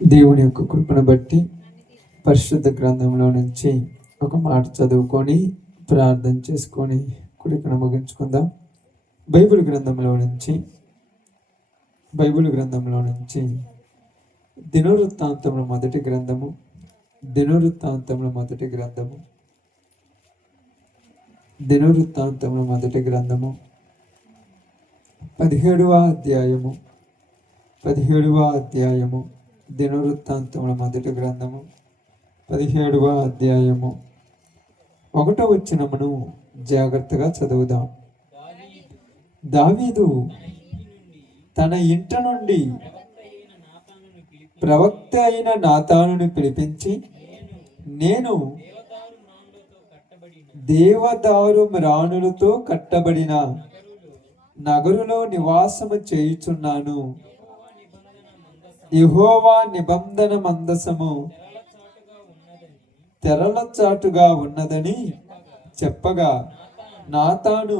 దేవుని యొక్క కృపను బట్టి పరిశుద్ధ గ్రంథంలో నుంచి ఒక మాట చదువుకొని ప్రార్థన చేసుకొని కుడికను ముగించుకుందాం. బైబిల్ గ్రంథంలో నుంచి దినవృత్తాంతముల మొదటి గ్రంథము 17వ అధ్యాయము దినవృత్తాంతముల మొదటి గ్రంథము 17వ అధ్యాయము 1వ వచనమును జాగ్రత్తగా చదువుదాం. దావీదు తన ఇంట నుండి ప్రవక్త అయిన నాతానుని పిలిపించి, నేను దేవదారు మ్రాణులతో కట్టబడిన నగరులో నివాసము చేయుచున్నాను. యెహోవా నిబంధన మందసము తెరల చాటుగా ఉన్నదని చెప్పగా, నాతాను,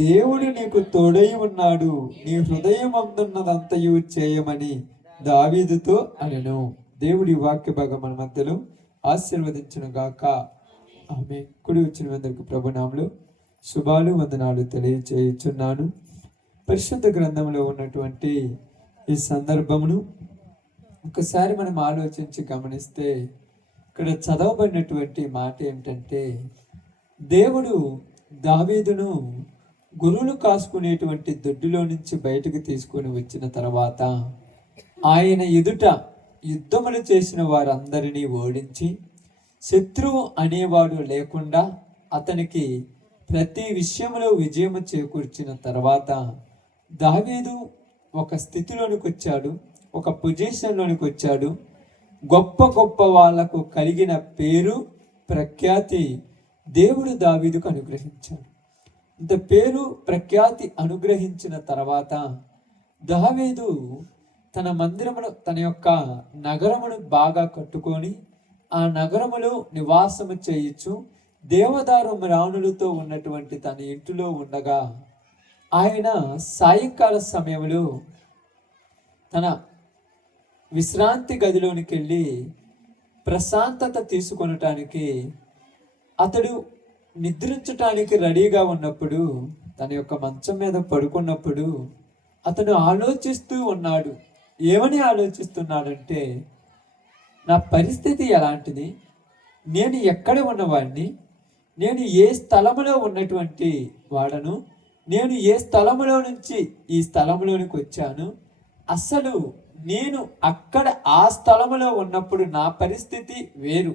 దేవుడు నీకు తోడై ఉన్నాడు, నీ హృదయం అందున్నదంతయు చేయమని దావీదుతో అనెను. దేవుడి వాక్య భాగం మన మధ్యలో ఆశీర్వదించును గాక. ఆమె. కుడి వచ్చిన అందరికి ప్రభునామములు శుభాలు వందనాలు తెలియచేయుచున్నాను. పరిశుద్ధ గ్రంథంలో ఉన్నటువంటి ఈ సందర్భమును ఒకసారి మనం ఆలోచించి గమనిస్తే, ఇక్కడ చదవబడినటువంటి మాట ఏమిటంటే, దేవుడు దావీదును గొర్రెలు కాసుకునేటువంటి దొడ్డిలో నుంచి బయటకు తీసుకొని వచ్చిన తర్వాత ఆయన ఎదుట యుద్ధములు చేసిన వారందరినీ ఓడించి శత్రువు అనేవాడు లేకుండా అతనికి ప్రతి విషయంలో విజయము చేకూర్చిన తర్వాత దావీదు ఒక స్థితిలోనికి వచ్చాడు, ఒక పొజిషన్లోనికి వచ్చాడు. గొప్ప గొప్ప వాళ్లకు కలిగిన పేరు ప్రఖ్యాతి దేవుడు దావీదుకు అనుగ్రహించాడు. ఇంత పేరు ప్రఖ్యాతి అనుగ్రహించిన తర్వాత దావీదు తన మందిరమును, తన యొక్క నగరమును బాగా కట్టుకొని ఆ నగరములో నివాసము చేయొచ్చు దేవదారు మ్రాణులతో ఉన్నటువంటి తన ఇంటిలో ఉండగా, ఆయన సాయంకాల సమయంలో తన విశ్రాంతి గదిలోనికి వెళ్ళి ప్రశాంతత తీసుకొనటానికి, అతడు నిద్రించటానికి రెడీగా ఉన్నప్పుడు, తన యొక్క మంచం మీద పడుకున్నప్పుడు అతను ఆలోచిస్తూ ఉన్నాడు. ఏమని ఆలోచిస్తున్నాడంటే, నా పరిస్థితి ఎలాంటిది, నేను ఎక్కడ ఉన్నవాడిని, నేను ఏ స్థలములో ఉన్నటువంటి వాడను, నేను ఏ స్థలములో నుంచి ఈ స్థలములోనికి వచ్చాను, అసలు నేను అక్కడ ఆ స్థలములో ఉన్నప్పుడు నా పరిస్థితి వేరు.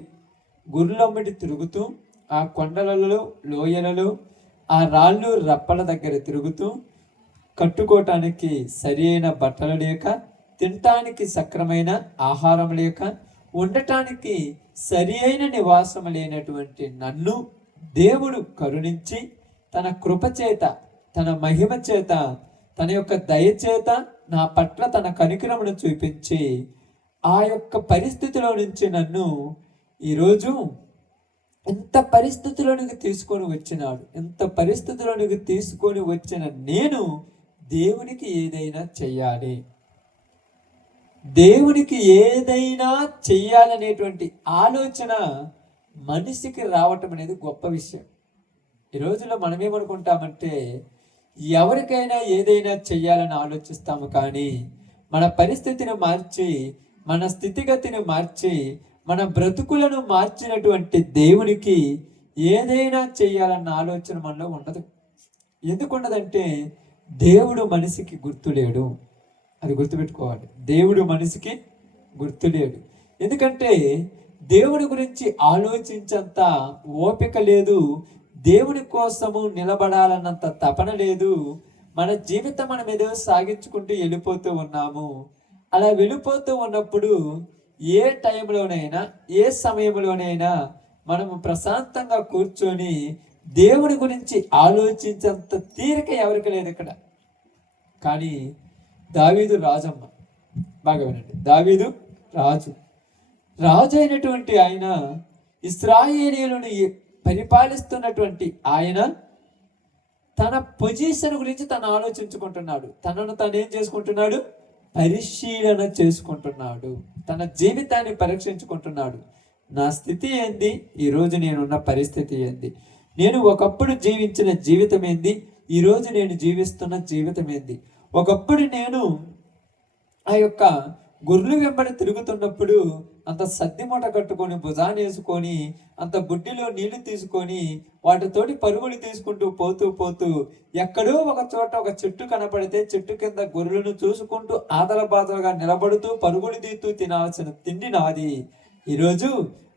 గుర్రలమ్మటి తిరుగుతూ, ఆ కొండలలో, లోయలలో, ఆ రాళ్ళు రప్పల దగ్గర తిరుగుతూ, కట్టుకోవటానికి సరి అయిన బట్టలు లేక, తినటానికి సక్రమైన ఆహారం లేక, ఉండటానికి సరి అయిన నివాసం లేనటువంటి నన్ను దేవుడు కరుణించి తన కృపచేత, తన మహిమ చేత, తన యొక్క దయచేత నా పట్ల తన కనికరమును చూపించి ఆ యొక్క పరిస్థితిలో నుంచి నన్ను ఈరోజు ఎంత పరిస్థితిలోనికి తీసుకొని వచ్చినాడు. ఎంత పరిస్థితిలోనికి తీసుకొని వచ్చిన నేను దేవునికి ఏదైనా చెయ్యాలి, దేవునికి ఏదైనా చెయ్యాలనేటువంటి ఆలోచన మనిషికి రావటం అనేది గొప్ప విషయం. ఈ రోజుల్లో మనం ఏమనుకుంటామంటే, ఎవరికైనా ఏదైనా చెయ్యాలని ఆలోచిస్తాము, కానీ మన పరిస్థితిని మార్చి, మన స్థితిగతిని మార్చి, మన బ్రతుకులను మార్చినటువంటి దేవునికి ఏదైనా చెయ్యాలన్న ఆలోచన మనలో ఉండదు. ఎందుకు ఉండదంటే, దేవుడు మనిషికి గుర్తులేడు. అది గుర్తుపెట్టుకోవాలి. దేవుడు మనిషికి గుర్తులేడు. ఎందుకంటే దేవుడి గురించి ఆలోచించంత ఓపిక లేదు, దేవుని కోసము నిలబడాలన్నంత తపన లేదు. మన జీవితం మనం ఏదో సాగించుకుంటూ వెళ్ళిపోతూ ఉన్నాము. అలా వెళ్ళిపోతూ ఉన్నప్పుడు ఏ టైంలోనైనా, ఏ సమయంలోనైనా మనము ప్రశాంతంగా కూర్చొని దేవుడి గురించి ఆలోచించేంత తీరిక ఎవరికి లేదు ఇక్కడ. కానీ దావీదు రాజమ్మ, బాగా వినండి, దావీదు రాజు అయినటువంటి ఆయన, ఇశ్రాయేలీయులను పరిపాలిస్తున్నటువంటి ఆయన తన పొజిషన్ గురించి తను ఆలోచించుకుంటున్నాడు. తనను తను ఏం చేసుకుంటున్నాడు? పరిశీలన చేసుకుంటున్నాడు, తన జీవితాన్ని పరీక్షించుకుంటున్నాడు. నా స్థితి ఏంది, ఈరోజు నేనున్న పరిస్థితి ఏంది, నేను ఒకప్పుడు జీవించిన జీవితం ఏంది, ఈరోజు నేను జీవిస్తున్న జీవితం ఏంది. ఒకప్పుడు నేను ఆ యొక్క గొర్రెలు వెంబడి తిరుగుతున్నప్పుడు అంత సద్ది మూట కట్టుకొని భుజాన్ని వేసుకొని అంత బుడ్డిలో నీళ్లు తీసుకొని వాటితోటి పరుగులు తీసుకుంటూ పోతూ పోతూ ఎక్కడో ఒక చోట ఒక చెట్టు కనపడితే చెట్టు కింద గొర్రెలను చూసుకుంటూ ఆదల బాదలుగా నిలబడుతూ పరుగులు తీస్తూ తినాల్సిన తిండి నాది. ఈరోజు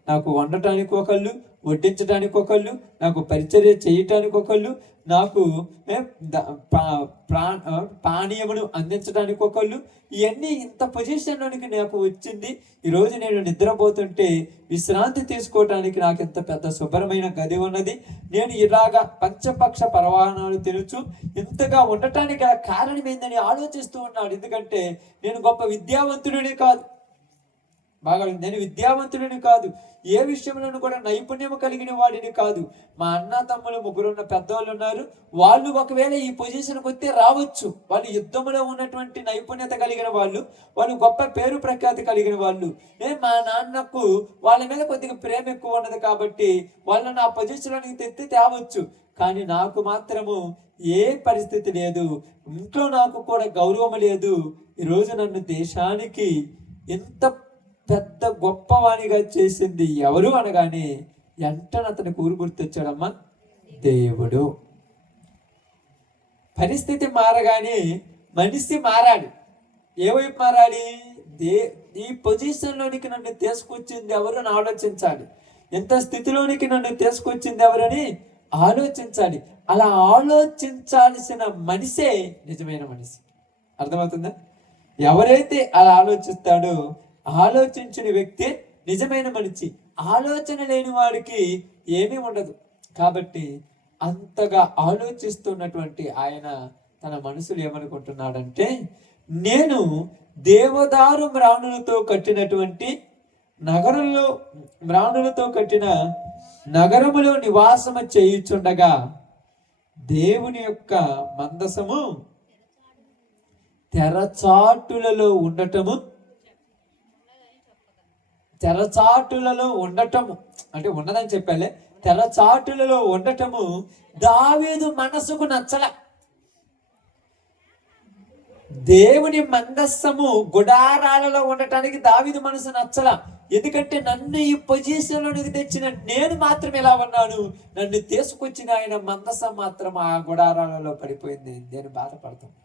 నాకు వండటానికి ఒకళ్ళు, వడ్డించడానికి ఒకళ్ళు, నాకు పరిచర్య చేయటానికి ఒకళ్ళు, నాకు పానీయమును అందించడానికి ఒకళ్ళు, ఇవన్నీ ఇంత పొజిషన్లోనికి నాకు వచ్చింది. ఈరోజు నేను నిద్రపోతుంటే విశ్రాంతి తీసుకోవటానికి నాకు ఇంత పెద్ద శుభ్రమైన గది ఉన్నది. నేను ఇలాగా పంచపక్ష పరవాహనాలు తెలుసు. ఇంతగా ఉండటానికి గల కారణం ఏందని ఆలోచిస్తూ ఉన్నాడు. ఎందుకంటే నేను గొప్ప విద్యావంతుడిని కాదు, బాగా నేను విద్యావంతుడిని కాదు, ఏ విషయంలోనూ కూడా నైపుణ్యం కలిగిన వాడిని కాదు. మా అన్న తమ్ములు ముగ్గురున్న పెద్దవాళ్ళు ఉన్నారు. వాళ్ళు ఒకవేళ ఈ పొజిషన్కి వస్తే రావచ్చు. వాళ్ళు యుద్ధంలో ఉన్నటువంటి నైపుణ్యత కలిగిన వాళ్ళు, వాళ్ళు గొప్ప పేరు ప్రఖ్యాతి కలిగిన వాళ్ళు. మా నాన్నకు వాళ్ళ మీద కొద్దిగా ప్రేమ ఎక్కువ ఉన్నది కాబట్టి వాళ్ళని ఆ పొజిషన్లోనికి తెత్తి తేవచ్చు. కానీ నాకు మాత్రము ఏ పరిస్థితి లేదు, ఇంట్లో నాకు కూడా గౌరవం లేదు. ఈరోజు నన్ను దేశానికి ఎంత పెద్ద గొప్పవాణిగా చేసింది ఎవరు అనగానే వెంటనే అతనికి ఊరు గుర్తొచ్చాడమ్మా, దేవుడు. పరిస్థితి మారగానే మనిషి మారాడు. ఏవైపు మారాలి? ఈ పొజిషన్లోనికి నన్ను తీసుకొచ్చింది ఎవరు అని ఆలోచించాలి. ఎంత స్థితిలోనికి నన్ను తీసుకొచ్చింది ఎవరని ఆలోచించాలి. అలా ఆలోచించాల్సిన మనిషే నిజమైన మనిషి. అర్థమవుతుందా? ఎవరైతే అలా ఆలోచిస్తాడో, ఆలోచించిన వ్యక్తి నిజమైన మనిషి. ఆలోచన లేని వాడికి ఏమీ ఉండదు. కాబట్టి అంతగా ఆలోచిస్తున్నటువంటి ఆయన తన మనసులో ఏమనుకుంటున్నాడంటే, నేను దేవదారు మ్రాణులతో కట్టినటువంటి మ్రాణులతో కట్టిన నగరములో నివాసము చేయుచుండగా దేవుని యొక్క మందసము తెరచాటులలో ఉండటము అంటే ఉన్నదని చెప్పాలే, తెరచాటులలో ఉండటము దావీదు మనసుకు నచ్చల. దేవుని మందస్సము గుడారాలలో ఉండటానికి దావీదు మనసు నచ్చల. ఎందుకంటే నన్ను ఈ పొజిషన్లోనికి తెచ్చిన నేను మాత్రం ఎలా ఉన్నాను, నన్ను తీసుకొచ్చిన ఆయన మందస్సం మాత్రం ఆ గుడారాలలో పడిపోయింది. నేను బాధపడతాను.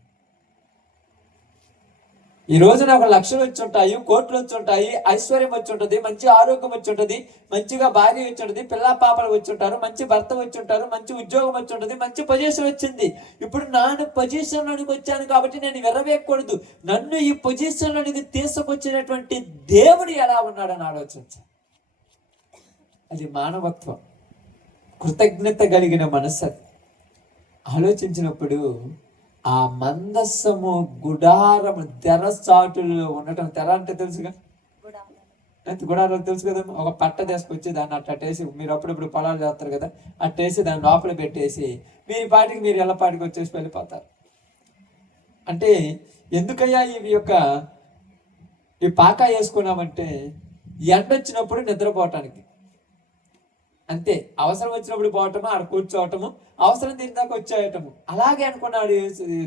ఈ రోజు నాకు లక్షలు వచ్చి ఉంటాయి, కోట్లు వచ్చి ఉంటాయి, ఐశ్వర్యం వచ్చి ఉంటుంది, మంచి ఆరోగ్యం వచ్చి ఉంటుంది, మంచిగా భార్య వచ్చి ఉంటుంది, పిల్ల పాపలు వచ్చి ఉంటారు, మంచి భర్త వచ్చి ఉంటారు, మంచి ఉద్యోగం వచ్చి ఉంటుంది, మంచి పొజిషన్ వచ్చింది. ఇప్పుడు నేను పొజిషన్లోనికి వచ్చాను కాబట్టి నేను విర్రవేయకూడదు. నన్ను ఈ పొజిషన్లోనికి తీసుకొచ్చినటువంటి దేవుడు ఎలా ఉన్నాడని ఆలోచించాను. అది మానవత్వం, కృతజ్ఞత కలిగిన మనసు. ఆలోచించినప్పుడు ఆ మందస్సము గుడారము తెరచాటులో ఉండటం. తెర అంటే తెలుసుగా, గుడారాలు తెలుసు కదా. ఒక పట్ట తీసుకొచ్చి దాన్ని అట్టేసి, మీరు అప్పుడప్పుడు పొలాలు చేస్తారు కదా, అట్టేసి దాన్ని లోపల పెట్టేసి మీ పాటికి మీరు ఎల్లపాటికి వచ్చేసి వెళ్ళిపోతారు. అంటే ఎందుకయ్యా ఈ పాక వేసుకున్నామంటే ఎండ వచ్చినప్పుడు నిద్రపోవటానికి అంతే. అవసరం వచ్చినప్పుడు పోవటము, ఆడ కూర్చోవటము, అవసరం తీరినాక వచ్చేయటము. అలాగే అనుకున్నాడు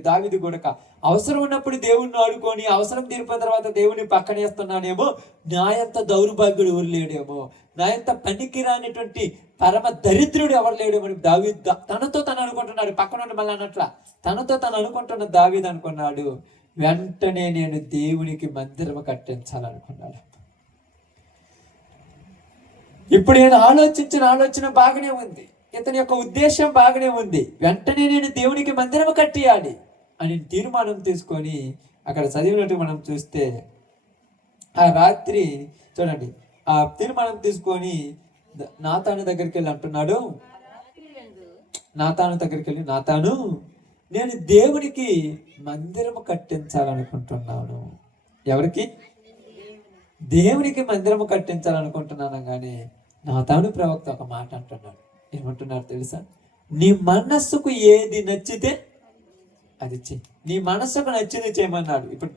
దావీదు కూడా. అవసరం ఉన్నప్పుడు దేవుణ్ణి ఆడుకొని అవసరం తీరిపోయిన తర్వాత దేవుని పక్కనేస్తున్నానేమో, నా ఎంత దౌర్భాగ్యుడు ఎవరు లేడేమో, నా ఎంత పనికి రానిటువంటి పరమ దరిద్రుడు ఎవరు లేడేమో దావీదు తనతో తను అనుకుంటున్నాడు. పక్కన మళ్ళీ అన్నట్ల తనతో తను అనుకుంటున్న దావీదు అనుకున్నాడు, వెంటనే నేను దేవునికి మందిరం కట్టించాలనుకున్నాడు. ఇప్పుడు నేను ఆలోచించిన ఆలోచన బాగానే ఉంది, ఇతని యొక్క ఉద్దేశం బాగానే ఉంది. వెంటనే నేను దేవునికి మందిరం కట్టియాలి అని తీర్మానం తీసుకొని అక్కడ చదివినట్టు మనం చూస్తే, ఆ రాత్రి చూడండి, ఆ తీర్మానం తీసుకొని నాతాను దగ్గరికి వెళ్ళి అంటున్నాడు, నాతాను నేను దేవునికి మందిరం కట్టించాలనుకుంటున్నాను. ఎవరికి? దేవునికి మందిరం కట్టించాలనుకుంటున్నాను. కానీ నాతాను ప్రవక్త ఒక మాట అంటున్నాడు. ఏమంటున్నారు తెలుసా? నీ మనస్సుకు ఏది నచ్చితే అది చెయ్యి. నీ మనసుకు నచ్చింది చేయమన్నాడు. ఇప్పుడు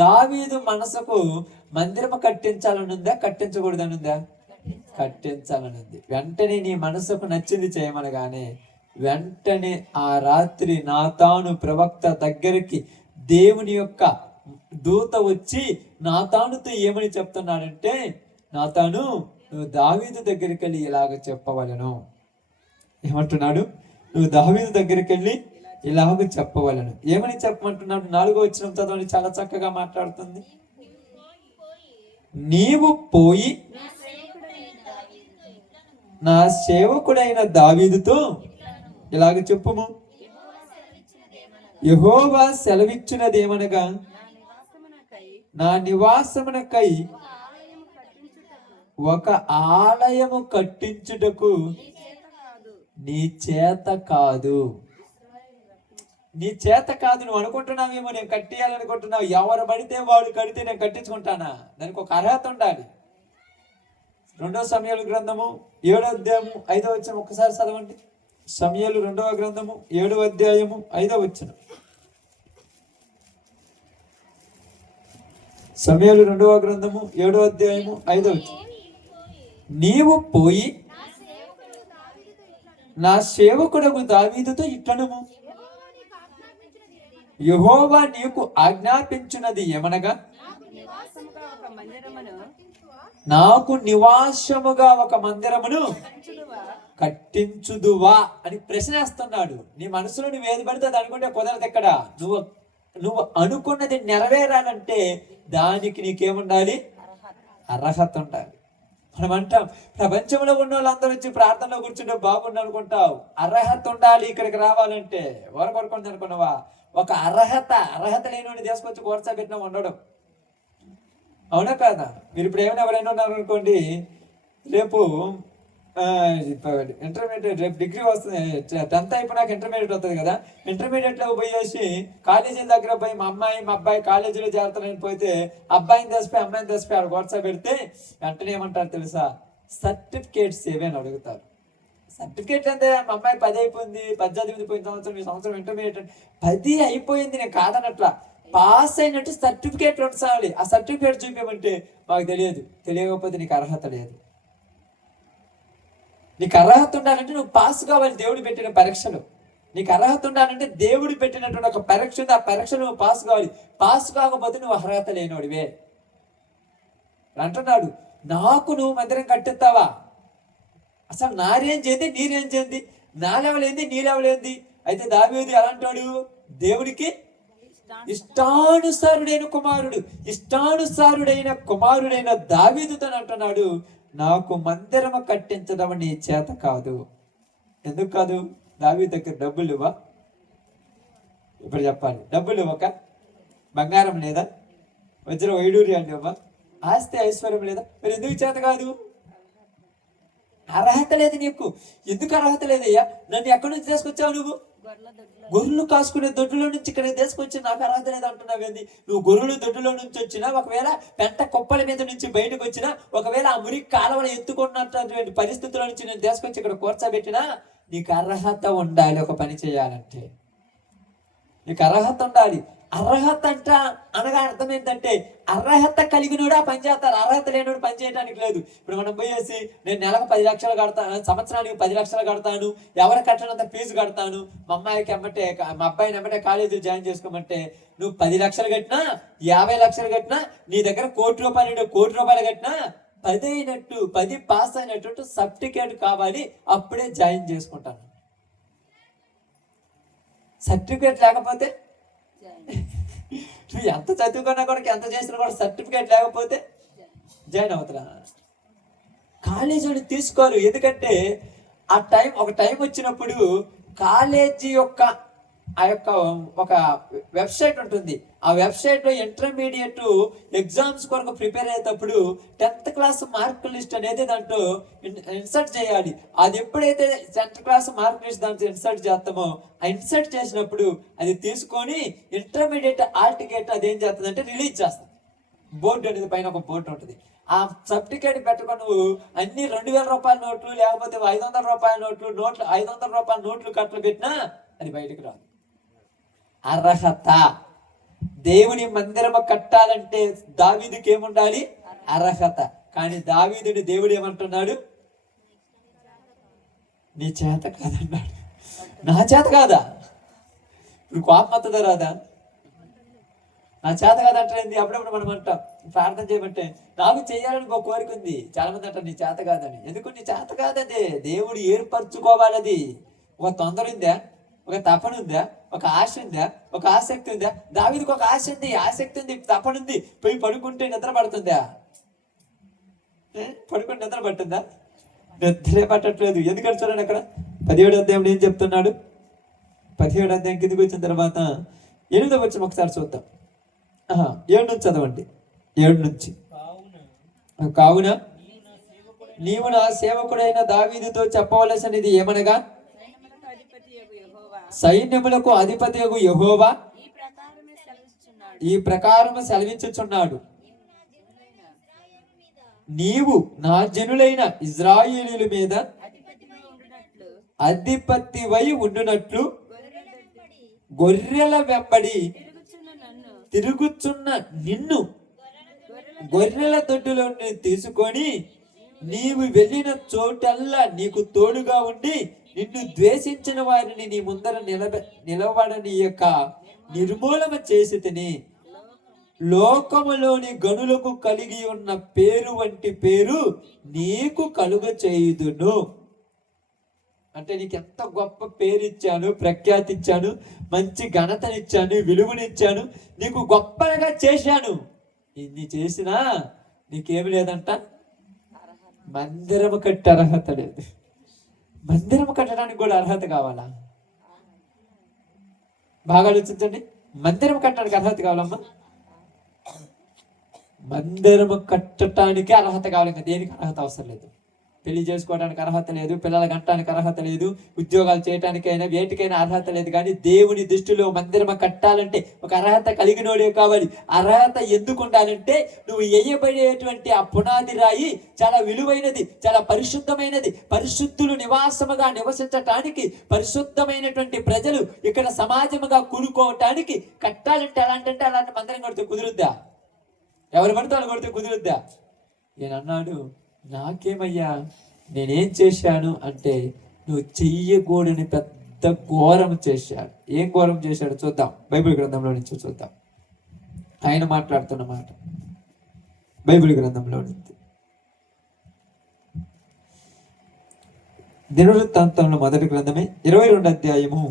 దావీదు మనసుకు మందిరము కట్టించాలని ఉందా, కట్టించకూడదని ఉందా? కట్టించాలని ఉంది. వెంటనే నీ మనసుకు నచ్చింది చేయమనగానే వెంటనే ఆ రాత్రి నాతాను ప్రవక్త దగ్గరికి దేవుని యొక్క దూత వచ్చి నాతానుతో ఏమని చెప్తున్నాడంటే, నాతాను, నువ్వు దావీదు దగ్గరికి వెళ్ళి ఇలాగ చెప్పవలను. ఏమంటున్నాడు? నువ్వు దావీదు దగ్గరికి వెళ్ళి ఇలాగ చెప్పవలను. ఏమని చెప్పమంటున్నాడు? 4వ వచనం చదవండి, చాలా చక్కగా మాట్లాడుతుంది. నీవు పోయి నా సేవకుడైన దావీదుతో ఇలాగ చెప్పుము, యెహోవా సెలవిచ్చినదేమనగా, నా నివాసమునకై ఒక ఆలయము కట్టించుటకు నీ చేత కాదు. నీ చేత కాదు. నువ్వు అనుకుంటున్నావేమో నేను కట్టేయాలనుకుంటున్నావు. ఎవరు పడితే వాడు కడితే నేను కట్టించుకుంటానా? దానికి ఒక అర్హత ఉండాలి. 2వ సమూయేలు గ్రంథము 7వ అధ్యాయము 5వ వచనం ఒకసారి చదవండి. సమూయేలు 2వ గ్రంథము 7వ అధ్యాయము 5వ వచనం. సమూయేలు 2వ గ్రంథము 7వ అధ్యాయము 5వ వచనం. నీవు పోయి నా సేవకుడగు దావీదుతో ఇట్లనుము, యెహోవా నీకు ఆజ్ఞాపించున్నది ఏమనగా, నాకు నివాసముగా ఒక మందిరమును కట్టించుదువా అని ప్రశ్నేస్తున్నాడు. నీ మనసులో నువ్వు ఏది పడితే అది అనుకుంటే కుదరదు. ఎక్కడ నువ్వు అనుకున్నది నెరవేరాలంటే దానికి నీకేముండాలి? అర్హత ఉండాలి. మనం అంటాం, ప్రపంచంలో ఉన్న వాళ్ళందరూ వచ్చి ప్రార్థనలో కూర్చుంటే బాగుండు అనుకుంటావు. అర్హత ఉండాలి ఇక్కడికి రావాలంటే. వరకొరుకుంది అనుకున్నావా? ఒక అర్హత లేని తీసుకొచ్చి కూర్చోబెట్టినా ఉండడం. అవునా కాదా? మీరు ఇప్పుడు ఎవరైనా ఉన్నారు అనుకోండి, రేపు ఇంటర్మీడియట్, రేపు డిగ్రీ వస్తుంది, 10th అయిపోయినాక ఇంటర్మీడియట్ వస్తుంది కదా. ఇంటర్మీడియట్లో పోయేసి కాలేజీల దగ్గర పోయి మా అబ్బాయి కాలేజీలో చేరతానని పోతే అమ్మాయిని తెసిపోయి ఆడ కూర్చోబెడితే వెంటనే ఏమంటారు తెలుసా? సర్టిఫికేట్స్ ఏవని అడుగుతారు. సర్టిఫికేట్ అంటే మా అమ్మాయి 10 అయిపోయింది, 18 పోయిన సంవత్సరం, ఈ సంవత్సరం ఇంటర్మీడియట్ 10 అయిపోయింది, నేను కాదనట్లా. పాస్ అయినట్టు సర్టిఫికేట్ ఉంచాలి. ఆ సర్టిఫికేట్ చూపించమంటే మాకు తెలియకపోతే నీకు అర్హత లేదు. నీకు అర్హత ఉండాలంటే నువ్వు పాస్ కావాలి. దేవుడు పెట్టిన పరీక్షలు నీకు అర్హత ఉండాలంటే దేవుడు పెట్టినటువంటి ఒక పరీక్ష ఉంది. ఆ పరీక్ష నువ్వు పాస్ కావాలి. పాస్ కాకపోతే నువ్వు అర్హత లేనివాడివే అంటున్నాడు. నాకు నువ్వు మందిరం కట్టిస్తావా? అసలు నా రేంజ్ ఏంది, నీ రేంజ్ ఏంది? నా లెవెల్ ఏంది, నీ లెవెల్ ఏంది? అయితే దావీదు ఎలాంటాడు? దేవుడికి ఇష్టానుసారుడైన కుమారుడైన దావీదుతో అంటున్నాడు, నాకు మందిరము కట్టించడం నీ చేత కాదు. ఎందుకు కాదు? దావీదు దగ్గర డబ్బులు ఇవ్వా? ఇప్పుడు చెప్పాలి. డబ్బులు ఇవ్వక, బంగారం లేదా, వజ్ర వైడూర్యాలు ఇవ్వా, ఆస్తి ఐశ్వర్యం లేదా? మరి ఎందుకు చేత కాదు? అర్హత లేదు నీకు. ఎందుకు అర్హత లేదయ్యా? నన్ను ఎక్కడి నుంచి తీసుకొచ్చావు? నువ్వు గొర్రెలు కాసుకునే దొడ్డులో నుంచి ఇక్కడ తీసుకొచ్చి నాకు అర్హత లేదు అంటున్నావేంది? నువ్వు గొర్రెలు దొడ్డులో నుంచి వచ్చినా, ఒకవేళ పెంట కుప్పల మీద నుంచి బయటకు వచ్చినా, ఒకవేళ ఆ మురికి కాలువలు ఎత్తుకున్నటువంటి పరిస్థితుల నుంచి నేను తీసుకొచ్చి ఇక్కడ కూర్చోబెట్టినా, నీకు అర్హత ఉండాలి. ఒక పని చేయాలంటే నీకు అర్హత ఉండాలి. అర్హత అనగా అర్థం ఏంటంటే, అర్హత కలిగినోడు ఆ పని చేస్తారు, అర్హత లేనివాడు పని చేయడానికి లేదు. ఇప్పుడు మనం పోయేసి నేను నెలకు 10 లక్షలు కడతాను, సంవత్సరానికి 10 లక్షలు కడతాను, ఎవరు కట్టనంత ఫీజు కడతాను, మా అబ్బాయిని ఎమ్మటే కాలేజీలో జాయిన్ చేసుకోమంటే, నువ్వు 10 లక్షలు కట్టినా, 50 లక్షలు కట్టినా, నీ దగ్గర ₹1 కోటి కట్టినా 10 అయినట్టు, 10 పాస్ అయినట్టు సర్టిఫికేట్ కావాలి. అప్పుడే జాయిన్ చేసుకుంటాను. సర్టిఫికేట్ లేకపోతే నువ్వు ఎంత చదువుకున్నా కూడా, ఎంత చేసినా కూడా సర్టిఫికేట్ లేకపోతే జాయిన్ అవుతున్నా. కాలేజీలు తీసుకోరు. ఎందుకంటే ఒక టైం వచ్చినప్పుడు కాలేజీ యొక్క ఒక వెబ్సైట్ ఉంటుంది. ఆ వెబ్సైట్లో ఇంటర్మీడియట్ ఎగ్జామ్స్ కొరకు ప్రిపేర్ అయ్యేటప్పుడు 10th క్లాస్ మార్క్ లిస్ట్ అనేది దాంట్లో ఇన్సర్ట్ చేయాలి. అది ఎప్పుడైతే 10th క్లాస్ మార్క్ లిస్ట్ దాంట్లో ఇన్సర్ట్ చేస్తామో, ఆ ఇన్సర్ట్ చేసినప్పుడు అది తీసుకొని ఇంటర్మీడియట్ హాల్ టికెట్ అదేం చేస్తుందంటే రిలీజ్ చేస్తుంది. బోర్డు అనేది పైన ఒక బోర్డు ఉంటుంది. ఆ సర్టిఫికేట్ పెట్టుకొని నువ్వు అన్ని ₹2000 నోట్లు, లేకపోతే ₹500 నోట్లు, ₹500 నోట్లు కట్టలు పెట్టినా అది బయటకు రాదు. అర్హత. దేవుని మందిరము కట్టాలంటే దావీదుకి ఏముండాలి? అర్హత. కానీ దావీదుని దేవుడు ఏమంటున్నాడు? నీ చేత కాదన్నాడు. నా చేత కాదా? ఇప్పుడు కోపం వస్తుందా రాదా? నా చేత కాదంటే అప్పుడప్పుడు మనం అంటాం, ప్రార్థన చేయమంటే నాకు చేయాలని ఒక కోరిక ఉంది. చాలా మంది అంటారు నీ చేత కాదని. ఎందుకు నీ చేత కాదది? దేవుడు ఏర్పరచుకోవాలి. అది ఒక తొందర ఉందా? ఒక తపన ఉందా? ఒక ఆశ ఉందా? ఒక ఆసక్తి ఉందా? దావీదుకు ఒక ఆశ ఉంది, ఆసక్తి ఉంది, తపన ఉంది. పోయి పడుకుంటే నిద్ర పడుతుందా? పడుకుంటే నిద్ర పట్టుందా? నిద్రే పట్టట్లేదు. ఎందుకంటే చూడండి అక్కడ 17వ అధ్యాయంలో ఏం చెప్తున్నాడు? 17వ అధ్యాయం కిందికి వచ్చిన తర్వాత 8వ వచనం ఒకసారి చూద్దాం. 7 నుంచి చదవండి. 7 నుంచి. కావున నీవు నా సేవకుడైన దావీదుతో చెప్పవలసినది ఏమనగా, సైన్యములకు అధిపతియగు యెహోవా ఈ ప్రకారము సెలవించుచున్నాడు, నీవు నా జనులైన ఇజ్రాయేలీయుల మీద అధిపతివై ఉండునట్లు గొర్రెల వెంబడి తిరుగుచున్న నిన్ను గొర్రెల దొడ్డులో తీసుకొని నీవు వెళ్ళిన చోటల్లా నీకు తోడుగా ఉండి నిన్ను ద్వేషించిన వారిని నీ ముందర నిలబడనీయక నిర్మూలన చేసి తిని లోకములోని గనులకు కలిగి ఉన్న పేరు వంటి పేరు నీకు కలుగ చేయుదును. అంటే నీకు ఎంత గొప్ప పేరు ఇచ్చాను, ప్రఖ్యాతి ఇచ్చాను, మంచి ఘనతనిచ్చాను, విలువనిచ్చాను, నీకు గొప్పగా చేశాను. ఇన్ని చేసినా నీకేమి లేదంట? మందిరము కట్టే అర్హత లేదు. మందిరము కట్టడానికి కూడా అర్హత కావాలా? బాగా ఆలోచించండి. మందిరం కట్టడానికి అర్హత కావాలమ్మా? మందిరము కట్టడానికి అర్హత కావాలి. ఇంకా దేనికి అర్హత అవసరం లేదు. పెళ్లి చేసుకోవడానికి అర్హత లేదు, పిల్లలు కట్టడానికి అర్హత లేదు, ఉద్యోగాలు చేయడానికైనా వేటికైనా అర్హత లేదు. కానీ దేవుని దృష్టిలో మందిరం కట్టాలంటే ఒక అర్హత కలిగినోడే కావాలి. అర్హత ఎందుకు ఉండాలంటే నువ్వు వేయబడేటువంటి ఆ పునాది రాయి చాలా విలువైనది, చాలా పరిశుద్ధమైనది. పరిశుద్ధులు నివాసముగా నివసించటానికి, పరిశుద్ధమైనటువంటి ప్రజలు ఇక్కడ సమాజముగా కూడుకోవటానికి కట్టాలంటే అలాంటి మందిరం కొడితే కుదురుద్దా? ఎవరు పడితే వాళ్ళు కొడితే కుదురుద్దా? నేనన్నాడు, నాకేమయ్యా, నేనేం చేశాను అంటే నువ్వు చెయ్యకూడని పెద్ద ఘోరం చేశాడు. ఏం ఘోరం చేశాడు చూద్దాం, బైబిల్ గ్రంథంలో నుంచి చూద్దాం. ఆయన మాట్లాడుతున్న మాట బైబిల్ గ్రంథంలో నుంచి. దినవృత్తాంతంలో మొదటి గ్రంథమే 22వ అధ్యాయము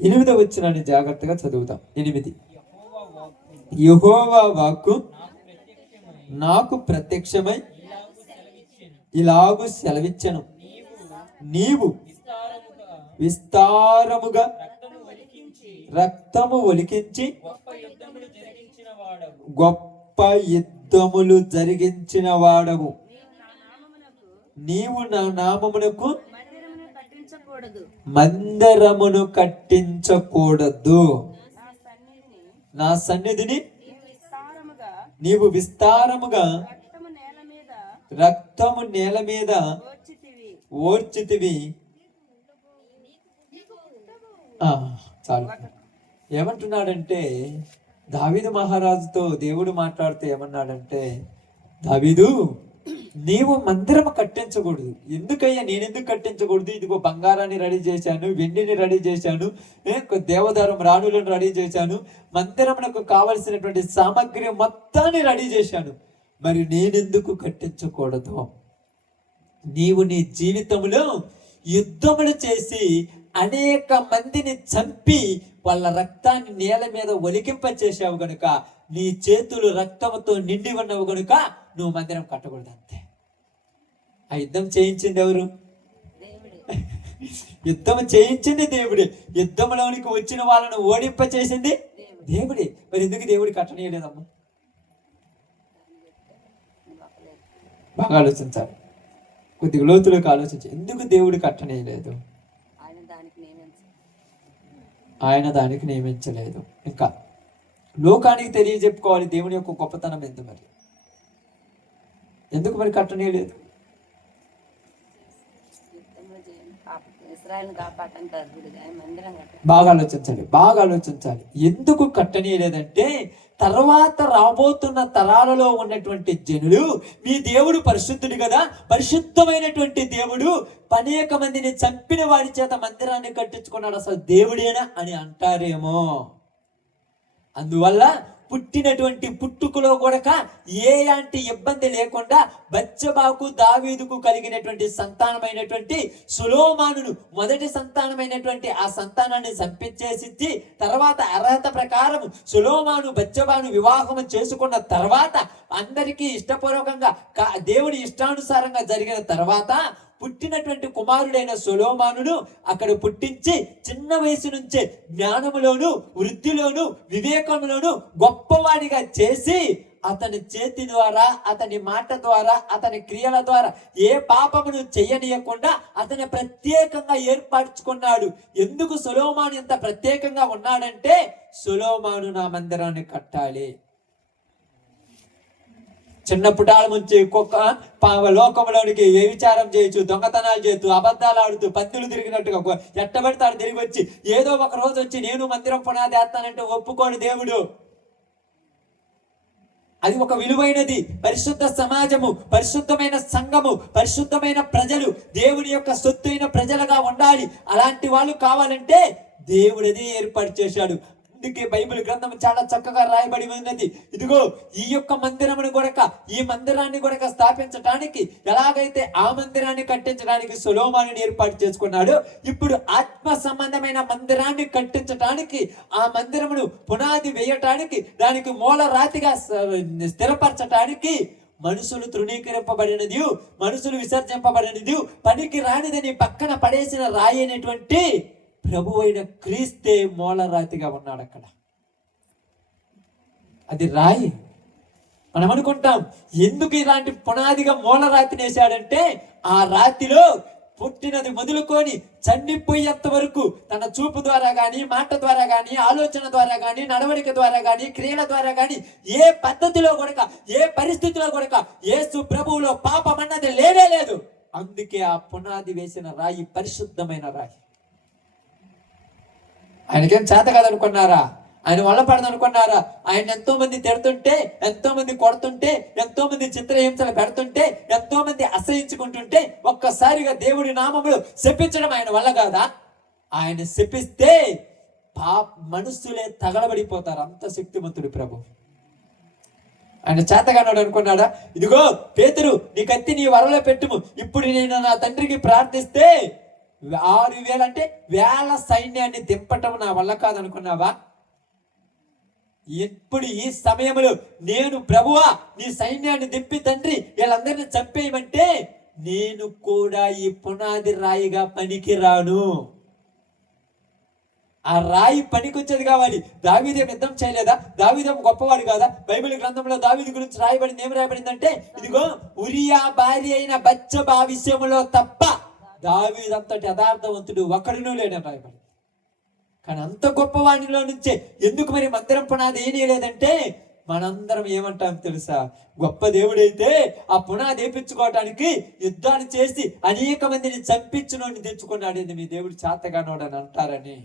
8వ వచనాన్ని జాగ్రత్తగా చదువుతాం. 8. యెహోవా వాక్కు నాకు ప్రత్యక్షమై ఇలాగు సెలవిచ్చెను, నీవు విస్తారముగా రక్తము ఒలికించి గొప్ప యుద్ధములు జరిగించిన వాడవు. నీవు నా నామమునకు మందిరమును కట్టించకూడదు. నా సన్నిధిని నీవు విస్తారముగా రక్తము నేల మీద ఓర్చితివి. చాలు. ఏమంటున్నాడంటే, దావీదు మహారాజుతో దేవుడు మాట్లాడుతూ ఏమన్నాడంటే, దావీదు, నీవు మందిరం కట్టించకూడదు. ఎందుకయ్యా నేనెందుకు కట్టించకూడదు? ఇదిగో బంగారాన్ని రెడీ చేశాను, వెండిని రెడీ చేశాను, దేవదారం రాణులను రెడీ చేశాను, మందిరమునకు కావలసినటువంటి సామగ్రి మొత్తాన్ని రెడీ చేశాను. మరి నేనెందుకు కట్టించకూడదు? నీవు నీ జీవితంలో యుద్ధములు చేసి అనేక మందిని చంపి వాళ్ళ రక్తాన్ని నేల మీద ఒలికింప చేసావు గనుక, నీ చేతులు రక్తముతో నిండి ఉన్నవు గనుక నువ్వు మందిరం కట్టకూడదు. అంతే. ఆ యుద్ధం చేయించింది ఎవరు? యుద్ధం చేయించింది దేవుడే. యుద్ధంలోనికి వచ్చిన వాళ్ళను ఓడింప చేసింది దేవుడే. మరి ఎందుకు దేవుడు కట్టనీయలేదమ్మా? బాగా ఆలోచించాలి. కొద్దిగా లోతులోకి ఆలోచించి, ఎందుకు దేవుడు కట్టనీయలేదు? ఆయన దానికి నియమించలేదు. ఇంకా లోకానికి తెలియజెప్పుకోవాలి దేవుని యొక్క గొప్పతనం ఎంత. మరి ఎందుకు మరి కట్టనీయలేదు? బాగా ఆలోచించాలి, బాగా ఆలోచించాలి. ఎందుకు కట్టనీయలేదంటే తర్వాత రాబోతున్న తరాలలో ఉన్నటువంటి జనులు మీ దేవుడు పరిశుద్ధుడు కదా, పరిశుద్ధమైనటువంటి దేవుడు అనేక మందిని చంపిన వాడి చేత మందిరాన్ని కట్టించుకున్నాడు, అసలు దేవుడేనా అని అంటారేమో. అందువల్ల పుట్టినటువంటి పుట్టుకలో కూడా ఏలాంటి ఇబ్బంది లేకుండా బత్షెబాకు దావీదుకు కలిగినటువంటి సంతానమైనటువంటి సొలొమోనును, మొదటి సంతానమైనటువంటి ఆ సంతానాన్ని చంపించేసి తర్వాత అర్హత ప్రకారం సొలొమోను బత్షెబాను వివాహం చేసుకున్న తర్వాత అందరికీ ఇష్టపూర్వకంగా దేవుడి ఇష్టానుసారంగా జరిగిన తర్వాత పుట్టినటువంటి కుమారుడైన సొలొమోనును అక్కడ పుట్టించి చిన్న వయసు నుంచే జ్ఞానములోను వృద్ధిలోను వివేకంలోను గొప్పవాడిగా చేసి అతని చేతి ద్వారా, అతని మాట ద్వారా, అతని క్రియల ద్వారా ఏ పాపమును చెయ్యనీయకుండా అతని ప్రత్యేకంగా ఏర్పరచుకున్నాడు. ఎందుకు సొలొమోను ఇంత ప్రత్యేకంగా ఉన్నాడంటే సొలొమోను నా మందిరాన్ని కట్టాలి. చిన్న పుటాల నుంచి లోకంలోనికి వ్యభిచారం చేయొచ్చు, దొంగతనాలు చేయొచ్చు, అబద్ధాలు ఆడుతూ పందులు తిరిగినట్టుగా ఎట్టబెడతాడు తిరిగి వచ్చి ఏదో ఒక రోజు వచ్చి నేను మందిరం పునాది వేస్తానంటే ఒప్పుకోడు దేవుడు. అది ఒక విలువైనది. పరిశుద్ధ సమాజము, పరిశుద్ధమైన సంఘము, పరిశుద్ధమైన ప్రజలు దేవుని యొక్క సొత్తైన ప్రజలుగా ఉండాలి. అలాంటి వాళ్ళు కావాలంటే దేవుడు అది ఏర్పాటు చేశాడు. అందుకే బైబిల్ గ్రంథం చాలా చక్కగా రాయబడి ఉన్నది. ఇదిగో ఈ యొక్క మందిరమును కొరక, ఈ మందిరాన్ని కొరక స్థాపించడానికి ఎలాగైతే ఆ మందిరాన్ని కట్టించడానికి సొలొమోనుని ఏర్పాటు చేసుకున్నాడు, ఇప్పుడు ఆత్మ సంబంధమైన మందిరాన్ని కట్టించడానికి, ఆ మందిరమును పునాది వేయటానికి, దానికి మూల రాతిగా స్థిరపరచటానికి మనుషులు తృణీకరింపబడినది, మనుషులు విసర్జింపబడినది, పనికి రానిదని పక్కన పడేసిన రాయి అయినటువంటి ప్రభు అయిన క్రీస్తే మూలరాతిగా ఉన్నాడు అక్కడ. అది రాయి. మనం అనుకుంటాం ఎందుకు ఇలాంటి పునాదిగా మూలరాతిని వేశాడంటే ఆ రాతిలో పుట్టినది మొదలుకొని చనిపోయేంత వరకు తన చూపు ద్వారా కానీ, మాట ద్వారా కానీ, ఆలోచన ద్వారా కానీ, నడవడిక ద్వారా కానీ, క్రియల ద్వారా కానీ ఏ పద్ధతిలో కూడా, ఏ పరిస్థితిలో కూడా యేసు ప్రభువులో పాపం అన్నది లేనే లేదు. అందుకే ఆ పునాది వేసిన రాయి పరిశుద్ధమైన రాయి. ఆయనకేం చేత కాదనుకున్నారా? ఆయన వల్ల పడదనుకున్నారా? ఆయన ఎంతో మంది తిడుతుంటే, ఎంతో మంది కొడుతుంటే, ఎంతో మంది చిత్రహింసలు పెడుతుంటే, ఎంతో మంది అసహించుకుంటుంటే ఒక్కసారిగా దేవుడి నామములు శపించడం ఆయన వల్ల కాదా? ఆయన శపిస్తే మనుషులే తగలబడిపోతారు. అంత శక్తిమంతుడు ప్రభు. ఆయన చేతగానాడు అనుకున్నాడా? ఇదిగో పేతురు, నీ కత్తి నీ వరలో పెట్టుము, ఇప్పుడు నేను నా తండ్రికి ప్రార్థిస్తే 6,000 అంటే 1,000 సైన్యాన్ని దింపటం నా వల్ల కాదనుకున్నావా? ఇప్పుడు ఈ సమయంలో నేను ప్రభువా నీ సైన్యాన్ని దింపి తండ్రి వీళ్ళందరినీ చంపేయమంటే నేను కూడా ఈ పునాది రాయిగా పనికిరాను. ఆ రాయి పనికొచ్చేది కావాలి. దావీదు యుద్ధం చేయలేదా? దావీదు గొప్పవాడు కాదా? బైబిల్ గ్రంథంలో దావీదు గురించి రాయబడింది. ఏం రాయబడిందంటే ఇదిగో ఉరియా భార్య అయిన బత్షెబా విషయంలో తప్ప దావీదు అంతటి యథార్థవంతుడు ఒకడునూ లేడని రాయబడి. కానీ అంత గొప్పవాణిలో నుంచే ఎందుకు మరి మందిరం పునాది ఏమీ లేదంటే మనందరం ఏమంటాం తెలుసా? గొప్ప దేవుడైతే ఆ పునాది వేపించుకోవటానికి యుద్ధాలు చేసి అనేక మందిని చంపించునోని తెచ్చుకున్నాడు. మీ దేవుడు చేతగానోడని అంటారని.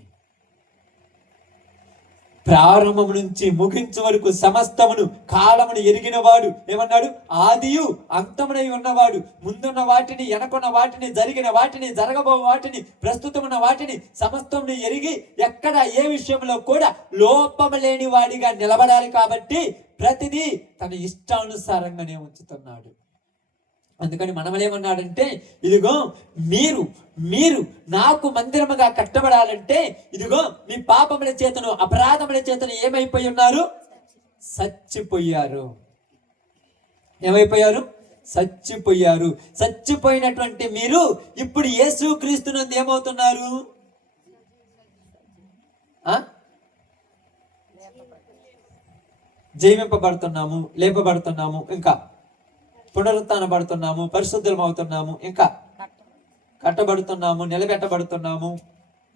ప్రారంభం నుంచి ముగించే వరకు సమస్తమును కాలమును ఎరిగిన వాడు ఏమన్నాడు? ఆదియు అంతమునై ఉన్నవాడు, ముందున్న వాటిని, వెనకున్న వాటిని, జరిగిన వాటిని, జరగబో వాటిని, ప్రస్తుతమున్న వాటిని సమస్తమును ఎరిగి ఎక్కడ ఏ విషయంలో కూడా లోపము లేని వాడిగా నిలబడాలి. కాబట్టి ప్రతిదీ తన ఇష్టానుసారంగానే ఉంచుతున్నాడు. అందుకని మనమేమన్నాడంటే ఇదిగో మీరు మీరు నాకు మందిరముగా కట్టబడాలంటే ఇదిగో మీ పాపముల చేతను, అపరాధముల చేతను ఏమైపోయి ఉన్నారు? చచ్చిపోయారు. ఏమైపోయారు? చచ్చిపోయారు. చచ్చిపోయినటువంటి మీరు ఇప్పుడు యేసు క్రీస్తునందు ఏమవుతున్నారు? జీవింపబడుతున్నాము, లేపబడుతున్నాము, ఇంకా పునరుత్థానపడుతున్నాము, పరిశుద్ధం అవుతున్నాము, ఇంకా కట్టబడుతున్నాము, నిలబెట్టబడుతున్నాము.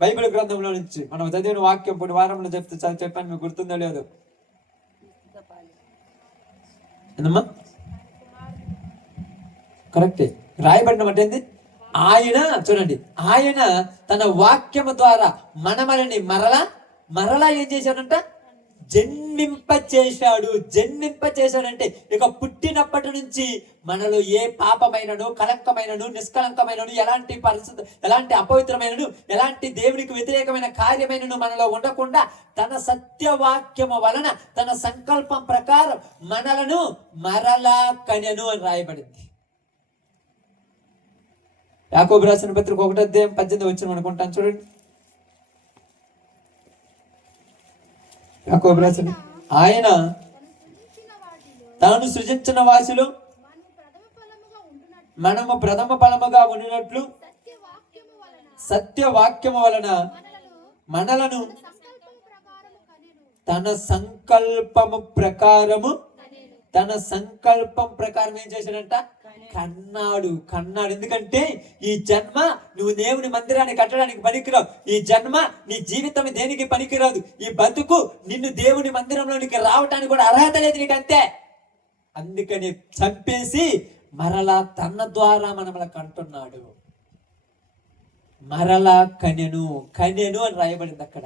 బైబిల్ గ్రంథంలో నుంచి మనం చదివిన వాక్యం ఇప్పుడు వారంలో చెప్పాను, మీకు గుర్తుందో లేదు? ఏందమ్మా? కరెక్టే. రాయబడిన అంటే ఏంది? ఆయన చూడండి, ఆయన తన వాక్యము ద్వారా మనమలని మరలా ఏం చేశాడంట? జన్మింప చేశాడంటే ఇక పుట్టినప్పటి నుంచి మనలో ఏ పాపమైనను, కలంకమైనను, నిష్కలంకమైనను, ఎలాంటి పరిస్థితి, ఎలాంటి అపవిత్రమైనను, ఎలాంటి దేవునికి వ్యతిరేకమైన కార్యమైనను మనలో ఉండకుండా తన సత్యవాక్యము వలన తన సంకల్పం ప్రకారం మనలను మరలా కనెను అని రాయబడింది. యాకోబు రాసిన పత్రిక 1:18 అనుకుంటాను చూడండి. యాకోబు రాసిన ఆయన తాను సృజించిన వాసిలో మనము ప్రథమ ఫలముగా ఉండినట్లు సత్యవాక్యము వలన మనలను తన సంకల్పం ప్రకారం ఏం చేశాడంట? కన్నాడు. ఎందుకంటే ఈ జన్మ నువ్వు దేవుని మందిరాన్ని కట్టడానికి పనికిరావు. ఈ జన్మ నీ జీవితం దేనికి పనికిరాదు. ఈ బతుకు నిన్ను దేవుని మందిరంలోనికి రావటానికి కూడా అర్హత లేదు నీకు, అంతే. అందుకని చంపేసి మరలా తన ద్వారా మనమల కంటున్నాడు. మరలా కనెను అని రాయబడింది అక్కడ.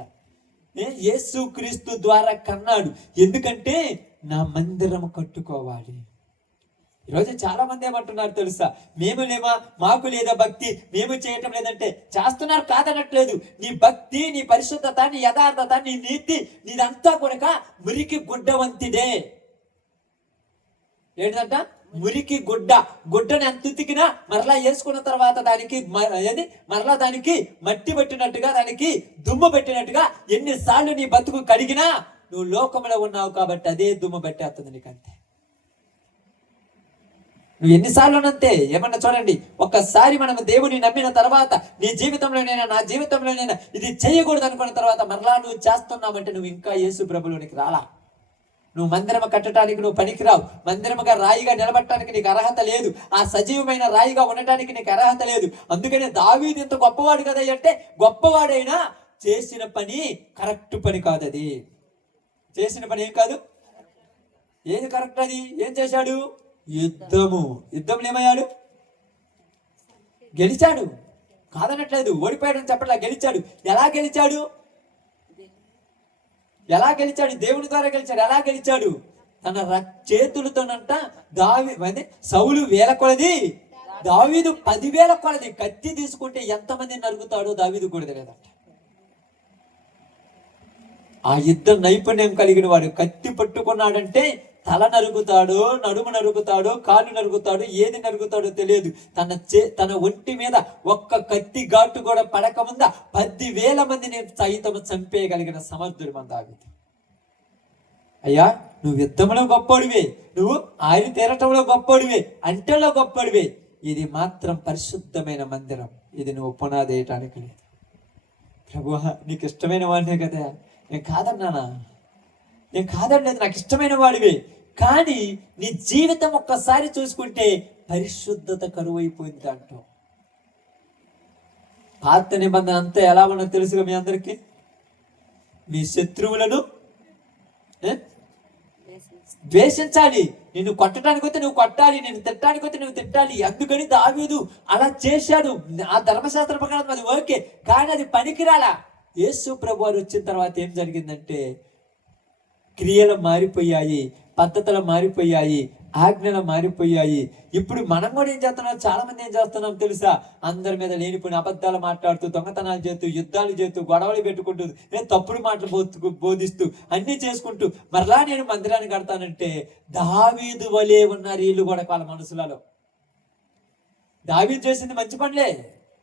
యేసు క్రీస్తు ద్వారా కన్నాడు. ఎందుకంటే నా మందిరం కట్టుకోవాలి. ఈరోజు చాలా మంది ఏమంటున్నారు తెలుసా? మాకు లేదా భక్తి, మేము చేయటం లేదంటే చేస్తున్నారు కాదనట్లేదు. నీ భక్తి, నీ పరిశుద్ధత, నీ యథార్థత, నీ నీతి, నీదంతా కూడా మురికి గుడ్డ వంతిదే. ఏంటంట? మురికి గుడ్డని ఎంత ఉతికినా మరలా వేసుకున్న తర్వాత దానికి మట్టి పెట్టినట్టుగా, దానికి దుమ్ము పెట్టినట్టుగా ఎన్నిసార్లు నీ బతుకు కడిగినా నువ్వు లోకంలో ఉన్నావు కాబట్టి అదే దుమ్ము పెట్టేస్తుంది నీకంతే. నువ్వు ఎన్నిసార్లునంతే. ఏమన్నా చూడండి, ఒక్కసారి మనం దేవుని నమ్మిన తర్వాత నీ జీవితంలోనైనా నా జీవితంలోనైనా ఇది చేయకూడదు అనుకున్న తర్వాత మరలా నువ్వు చేస్తున్నావంటే నువ్వు ఇంకా యేసు ప్రభులోనికి రాలా. నువ్వు మందిరం కట్టడానికి నువ్వు పనికిరావు. మందిరముగా రాయిగా నిలబడటానికి నీకు అర్హత లేదు. ఆ సజీవమైన రాయిగా ఉండటానికి నీకు అర్హత లేదు. అందుకనే దావీదు ఇంత గొప్పవాడు కదా అంటే, గొప్పవాడైనా చేసిన పని కరెక్ట్ పని కాదు. అది చేసిన పని ఏం కాదు. ఏది కరెక్ట్? అది ఏం చేశాడు? యుద్ధంలో ఏమయ్యాడు? గెలిచాడు. కాదనట్లేదు, ఓడిపోయాడని చెప్పట్లా, గెలిచాడు. ఎలా గెలిచాడు? దేవుని ద్వారా గెలిచాడు. ఎలా గెలిచాడు? తన చేతులతోనంట సౌలు 1000 కొలది, దావీదు 10,000 కొలది. కత్తి తీసుకుంటే ఎంతమంది నరుగుతాడో దావీదు కూడా తెలియదంట. ఆ యుద్ధ నైపుణ్యం కలిగిన వాడు. కత్తి పట్టుకున్నాడంటే తల నరుగుతాడో, నడుము నరుగుతాడో, కాలు నరుగుతాడో, ఏది నరుగుతాడో తెలియదు. తన ఒంటి మీద ఒక్క కత్తి ఘాటు కూడా పడకముందా 10,000 మందిని సైతం చంపేయగలిగిన సమర్థుడు మన దావీదు. అయ్యా, నువ్వు యుద్ధంలో గొప్పడివే, నువ్వు ఆయన తీరటంలో గొప్పడివే, అంటెలో గొప్పడివే. ఇది మాత్రం పరిశుద్ధమైన మందిరం. ఇది నువ్వు పునాది వేయటానికి లేదు. ప్రభువా, నీకు ఇష్టమైన వాడినే కదా. నేను కాదనలేదు, నాకు ఇష్టమైన వాడివే. కానీ నీ జీవితం ఒక్కసారి చూసుకుంటే పరిశుద్ధత కరువైపోయింది అంటూ. పాత నిబంధన అంతా ఎలా ఉన్నో తెలుసుగా మీ అందరికీ. మీ శత్రువులను ద్వేషించాలి. నిన్ను కొట్టడానికి వస్తే నువ్వు కొట్టాలి, నేను తిట్టడానికి వస్తే నువ్వు తిట్టాలి. అందుకని దావీదు అలా చేశాడు. ఆ ధర్మశాస్త్ర ప్రకారం అది ఓకే, కానీ అది పనికిరాలా. యేసు ప్రభు వారు వచ్చిన తర్వాత ఏం జరిగిందంటే క్రియలు మారిపోయాయి, పద్ధతులు మారిపోయాయి, ఆజ్ఞలు మారిపోయాయి. ఇప్పుడు మనం కూడా ఏం చేస్తున్నాం? చాలా మంది ఏం చేస్తున్నాం తెలుసా? అందరి మీద లేనిపోయిన అబద్ధాలు మాట్లాడుతూ, దొంగతనాలు చేస్తూ, యుద్ధాలు చేస్తూ, గొడవలు పెట్టుకుంటూ, తప్పుడు మాటలు బోధిస్తూ అన్ని చేసుకుంటూ మరలా నేను మందిరాన్ని కడతానంటే దావీదు వలే ఉన్నారు వీళ్ళు కూడా వాళ్ళ మనసులలో. దావీదు చేసింది మంచి పనులే,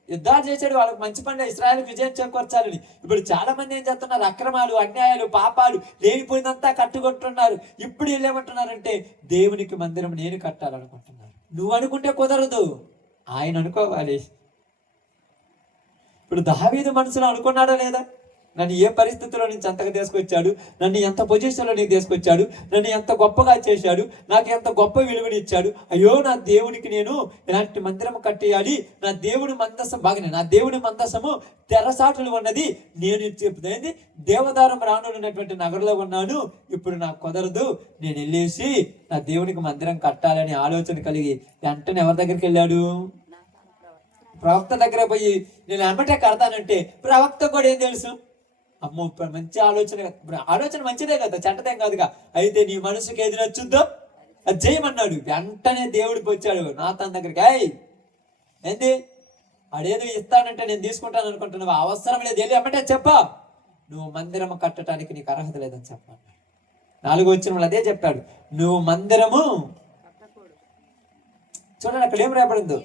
యుద్ధాలు చేశాడు, వాళ్ళకి మంచి పనులే, ఇశ్రాయేలుకు విజయం చేకూర్చాలని. ఇప్పుడు చాలా మంది ఏం చేస్తున్నారు? అక్రమాలు, అన్యాయాలు, పాపాలు, లేనిపోయిందంతా కట్టుకుంటున్నారు. ఇప్పుడు వీళ్ళు ఏమంటున్నారంటే దేవునికి మందిరం నేను కట్టాలనుకుంటున్నారు. నువ్వు అనుకుంటే కుదరదు, ఆయన అనుకోవాలి. ఇప్పుడు దావీదు మనసులో అనుకున్నాడా లేదా? నన్ను ఏ పరిస్థితిలో నుంచి అంతగా తీసుకొచ్చాడు, నన్ను ఎంత పొజిషన్లో నీకు తీసుకొచ్చాడు, నన్ను ఎంత గొప్పగా చేశాడు, నాకు ఎంత గొప్ప విలువనిచ్చాడు. అయ్యో, నా దేవునికి నేను ఇలాంటి మందిరం కట్టేయాలి. నా దేవుని మందసం బాగానే, నా దేవుని మందసము తెరసాటులు ఉన్నది, నేను చెప్తుంది దేవదారం రానున్నటువంటి నగరంలో ఉన్నాను. ఇప్పుడు నాకు కుదరదు, నేను వెళ్ళేసి నా దేవునికి మందిరం కట్టాలని ఆలోచన కలిగి వెంటనే ఎవరి దగ్గరికి వెళ్ళాడు? ప్రవక్త దగ్గర పోయి నేను ఎమ్మటే కడతానంటే ప్రవక్త కూడా ఏం తెలుసు? అమ్మో మంచి ఆలోచన మంచిదే కదా, చెడ్డదేం కాదుగా. అయితే నీ మనసుకి ఏది నచ్చుద్దో అది చేయమన్నాడు. వెంటనే దేవుడికి వచ్చాడు నాతాన్ దగ్గరికి. ఏంది ఆడేదో ఇస్తానంటే నేను తీసుకుంటాను అనుకుంటున్నావు, అవసరం లేదు, వెళ్ళి ఎమ్మటే చెప్పా, నువ్వు మందిరము కట్టడానికి నీకు అర్హత లేదని చెప్పాను. 4వ వచనంలో అదే చెప్పాడు, నువ్వు మందిరము చూడండి అక్కడ ఏం రాయబడిందో.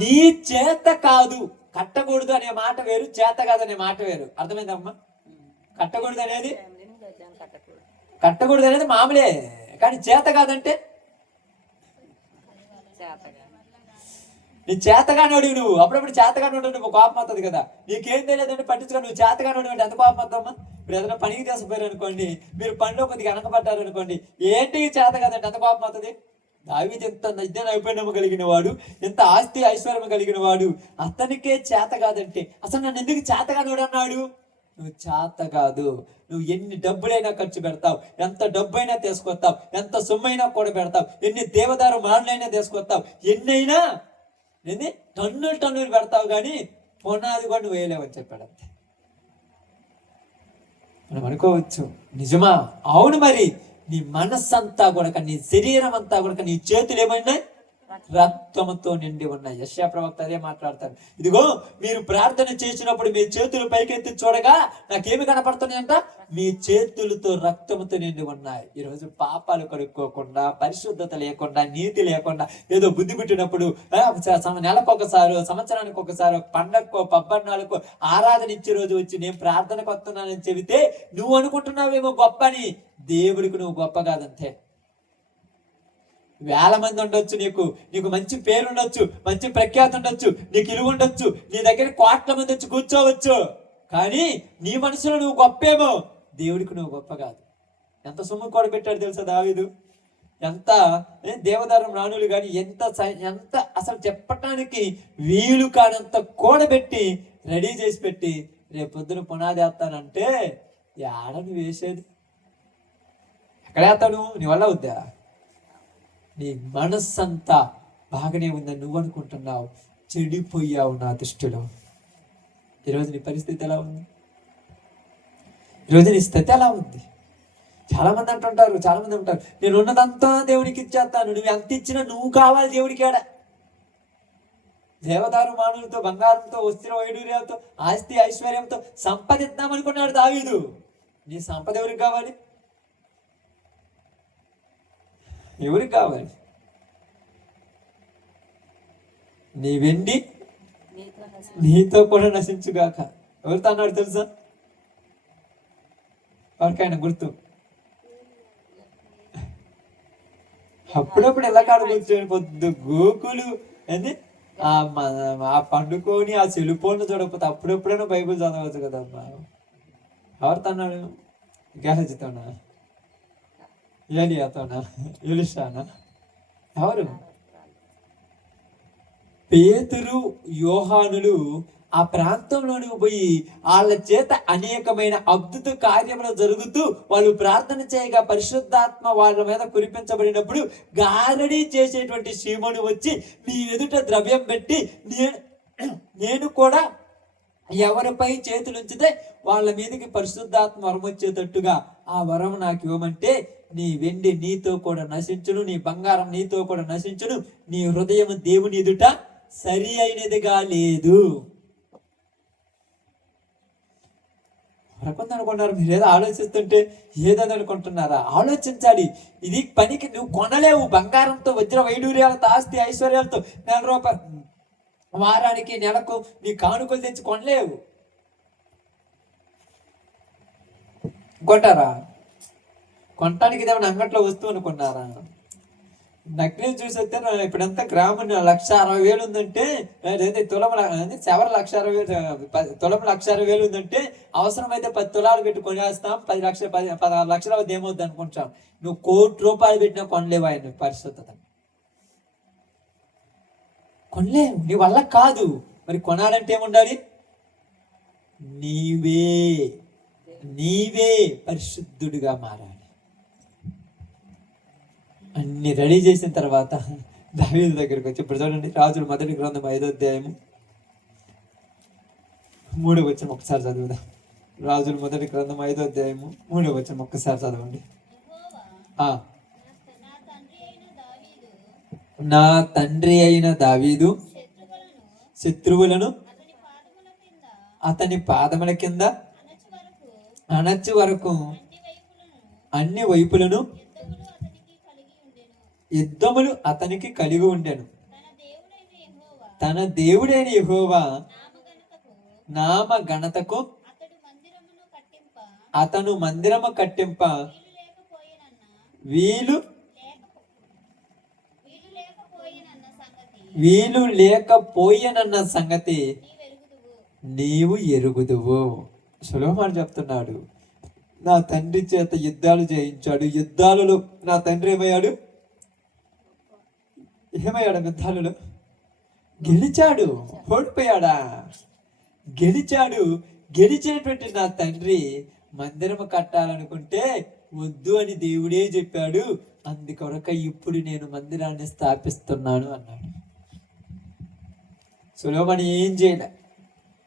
నీ చేత కాదు, కట్టకూడదు అనే మాట వేరు, చేత కాదు అనే మాట వేరు. అర్థమైందమ్మా? కట్టకూడదు అనేది మామూలే, కానీ చేత కాదంటే నీ చేతగానోడు నువ్వు. అప్పుడప్పుడు చేతగానోడు నువ్వు కోపం వస్తుంది కదా, నీకేం తెలియదంటే పట్టించుకో. నువ్వు చేతగానోడు అంటే ఎంత కోపం వద్దమ్మా? ఇప్పుడు ఏదైనా పనికి తీసుకుపోయారు అనుకోండి, మీరు పనిలో కొద్దిగా వెనకబడ్డారు అనుకోండి, ఏంటి చేత కాదంటే ఎంత కోపం వస్తుంది? దావీదు ఎంత ఇదే నైపుణ్యం కలిగిన వాడు, ఎంత ఆస్తి ఐశ్వర్యం కలిగిన వాడు, అతనికే చేత కాదంటే అసలు నన్ను ఎందుకు చేతగానోడు అన్నాడు? నువ్వు చేత కాదు. నువ్వు ఎన్ని డబ్బులైనా ఖర్చు పెడతావు, ఎంత డబ్బైనా తీసుకొస్తావు, ఎంత సొమ్మైనా కూడా పెడతావు, ఎన్ని దేవదారు మానలైనా తీసుకొస్తావు, ఎన్నైనా టన్నులు పెడతావు, కానీ పునాది కూడా నువ్వు వేయలేవని చెప్పాడు. అంతే. మనం అనుకోవచ్చు నిజమా? అవును, మరి నీ మనస్సంతా కూడా, నీ శరీరం అంతా కూడా, నీ చేతులు ఏమైనా రక్తముతో నిండి ఉన్నాయి. యెషయా ప్రవక్త అదే మాట్లాడతారు. ఇదిగో మీరు ప్రార్థన చేసినప్పుడు మీ చేతులు పైకెత్తి చూడగా నాకేమి కనపడుతున్నాయంట? మీ చేతులతో రక్తముతో నిండి ఉన్నాయి. ఈరోజు పాపాలు కడుక్కోకుండా, పరిశుద్ధత లేకుండా, నీతి లేకుండా, ఏదో బుద్ధి పుట్టినప్పుడు నెలకొకసారి, సంవత్సరానికి ఒకసారి, పండగకో పబ్బన్నాలకో ఆరాధన ఇచ్చే రోజు వచ్చి నేను ప్రార్థనకు వస్తున్నానని చెబితే నువ్వు అనుకుంటున్నావేమో గొప్ప అని. దేవుడికి నువ్వు గొప్ప కాదంతే. వేల మంది ఉండొచ్చు, నీకు మంచి పేరు ఉండొచ్చు, మంచి ప్రఖ్యాతి ఉండొచ్చు, నీకు ఇలువ ఉండొచ్చు, నీ దగ్గర కోట్ల మంది వచ్చి కూర్చోవచ్చు, కానీ నీ మనసులో నువ్వు గొప్పేమో, దేవుడికి నువ్వు గొప్ప కాదు. ఎంత సొమ్ము కూడా పెట్టాడు తెలుసా దావీదు? ఎంత దేవదారం రాణులు కానీ ఎంత అసలు చెప్పటానికి వీలు కానంత కూడబెట్టి రెడీ చేసి పెట్టి రేపు పొద్దున పునాది వేస్తానంటే ఏడ నువ్వు వేసేది? ఎక్కడ వేస్తాడు? నీ వల్ల అవుద్దా? నీ మనస్సంతా బాగానే ఉందని నువ్వు అనుకుంటున్నావు, చెడిపోయావు నా దృష్టిలో. ఈరోజు నీ పరిస్థితి ఎలా ఉంది? ఈరోజు నీ స్థితి ఎలా ఉంది? చాలా మంది అంటారు నేను ఉన్నదంతా దేవునికి ఇచ్చేస్తాను. నువ్వు ఎంత ఇచ్చినా నువ్వు కావాలి దేవుడికి. ఆడ దేవదారు మానులతో, బంగారంతో, వస్త్ర వైడూర్యాలతో, ఆస్తి ఐశ్వర్యంతో సంపాదిద్దామనుకున్నాడు దావీదు. నీ సంపద ఎవరికి కావాలి? ఎవరికి కావాలి? నీ వెండి నీతో కూడా నశించుగాక. ఎవరితో అన్నాడు తెలుసా? ఎవరికైనా గుర్తు? అప్పుడప్పుడు ఎలా కాడ కూర్చొని పొద్దు గోకులు ఏంది ఆ పండుకొని ఆ సెలుపోను చూడకపోతే అప్పుడెప్పుడైనా బైబుల్ చదవచ్చు కదమ్మా. ఎవరితో అన్నాడు? గెహజీతోనా, ఏలియాతోనా, ఎలీషానా? ఎవరు? పేతురు, యోహానులు ఆ ప్రాంతంలోనికి పోయి వాళ్ళ చేత అనేకమైన అద్భుత కార్యములు జరుగుతూ వాళ్ళు ప్రార్థన చేయగా పరిశుద్ధాత్మ వాళ్ళ మీద కురిపించబడినప్పుడు గారడీ చేసేటువంటి సీమోను వచ్చి నీ ఎదుట ద్రవ్యం పెట్టి నేను కూడా ఎవరిపై చేతులుంచితే వాళ్ళ మీదకి పరిశుద్ధాత్మ వరం వచ్చేటట్టుగా ఆ వరం నాకు ఇవ్వమంటే, నీ వెండి నీతో కూడా నశించును, నీ బంగారం నీతో కూడా నశించును, నీ హృదయం దేవుని ఎదుట సరి అయినదిగా లేదు. రకంగా అనుకుంటున్నారు మీరు, ఏదో ఆలోచిస్తుంటే ఏదని అనుకుంటున్నారా? ఆలోచించాలి. ఇది పనికి నువ్వు కొనలేవు. బంగారంతో, వజ్ర వైడూర్యాలతో, ఆస్తి ఐశ్వర్యాలతో ₹1,000 వారానికి నెలకు నీ కానుకలు తెచ్చి కొనలేవు. కొంటారా? కొనటానికి ఇదేమన్నా అంగట్లో వస్తువు అనుకున్నారా? నకిలీ చూసి వస్తే ఇప్పుడంతా గ్రామం 1,60,000 ఉందంటే, తులం 1,60,000 ఉందంటే అవసరమైతే 10 తులాలు పెట్టి కొనేస్తాం. 16 లక్షలు అవుతుంది, ఏమవుద్ది అనుకుంటాం. నువ్వు ₹1,00,00,000 పెట్టినా కొనలేవు ఆయన పరిశుద్ధత. కొనలేవు, నీ వల్ల కాదు. మరి కొనాలంటే ఏముండాలి? నీవే నీవే పరిశుద్ధుడిగా మారాలి. అన్ని రెడీ చేసిన తర్వాత దావీదు దగ్గరికి వచ్చి, ఇప్పుడు చూడండి, రాజుల మొదటి గ్రంథం 5వ అధ్యాయము 3వ వచనం ఒకసారి చదువుదాం. రాజుల మొదటి గ్రంథం 5వ అధ్యాయము 3వ వచనం ఒక్కసారి చదవండి. నా తండ్రి అయిన దావీదు శత్రువులను అతని పాదముల కింద అణచు వరకు అన్ని వైపులను యుద్ధములు అతనికి కలిగి ఉండెను. తన దేవుడైన యెహోవా నామ ఘనతకు అతను మందిరము కట్టింప వీలు లేకపోయనన్న సంగతి నీవు ఎరుగుదువు. సొలొమోను చెప్తున్నాడు, నా తండ్రి చేత యుద్ధాలు చేయించాడు. యుద్ధాలలో నా తండ్రి ఏమయ్యాడు యుద్ధాలలో? గెలిచాడు. ఓడిపోయాడా? గెలిచాడు. గెలిచినటువంటి నా తండ్రి మందిరము కట్టాలనుకుంటే వద్దు అని దేవుడే చెప్పాడు. అందుకొరక ఇప్పుడు నేను మందిరాన్ని స్థాపిస్తున్నాను అన్నాడు. సొలొమోను ఏం చేయలే.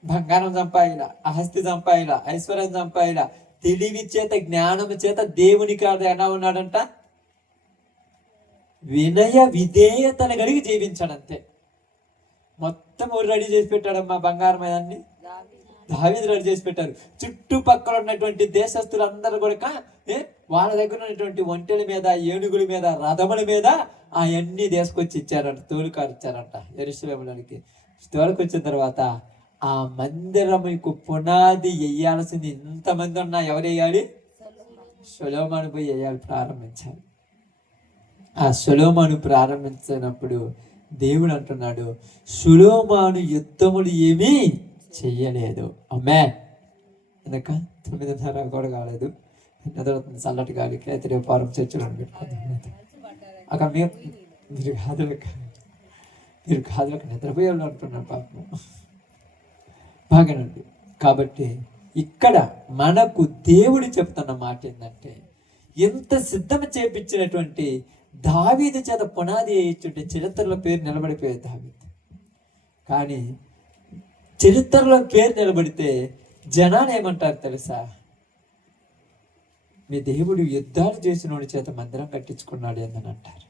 బంగారం సంపాయిలా, ఆస్తి సంపాయిలా, ఐశ్వర్యం సంపాయిలా, తెలివి చేత జ్ఞానము చేత దేవునికి ఎలా ఉన్నాడంట? వినయ విధేయతను కలిగి జీవించాడంతే. మొత్తం రెడీ చేసి పెట్టాడమ్మా బంగారం అన్ని దావీదు రెడీ చేసి పెట్టారు. చుట్టుపక్కల ఉన్నటువంటి దేశస్తులందరూ కూడా వాళ్ళ దగ్గర ఉన్నటువంటి ఒంటెల మీద, ఏనుగుల మీద, రథముల మీద అవన్నీ తీసుకొచ్చి ఇచ్చారంట, తోలుకారు ఇచ్చారంట యెరూషలేములోనికి. తోలుకొచ్చిన తర్వాత ఆ మందిరముకు పునాది వేయాల్సింది ఇంతమంది ఉన్నా ఎవరు వేయాలి? సొలొమోను పోయి వేయాలి, ప్రారంభించాలి. ఆ సొలొమోను ప్రారంభించినప్పుడు దేవుడు అంటున్నాడు, సొలొమోను యుద్ధములు ఏమీ చెయ్యలేదు. ఆమేన్. ఎందుక 9:30 కూడా కాలేదు, నిద్రవుతుంది. చల్లటి గాలికి అయితే రేపు వారం చర్చలు పెట్టుకుందాం. అక్కడ మీరు కాదులకు నిద్రపోయేవాళ్ళు అంటున్నారు పాపం. బాగానండి. కాబట్టి ఇక్కడ మనకు దేవుడు చెప్తున్న మాట ఏంటంటే, ఎంత సిద్ధం చేపించినటువంటి దావీదు చేత పునాది వేయించుంటే చరిత్రలో పేరు నిలబడిపోయేది దావీదు. కానీ చరిత్రలో పేరు నిలబడితే జనాలు ఏమంటారు తెలుసా? మీ దేవుడు యుద్ధాలు చేసిన వాడి చేత మందిరం కట్టించుకున్నాడు అని అంటారు.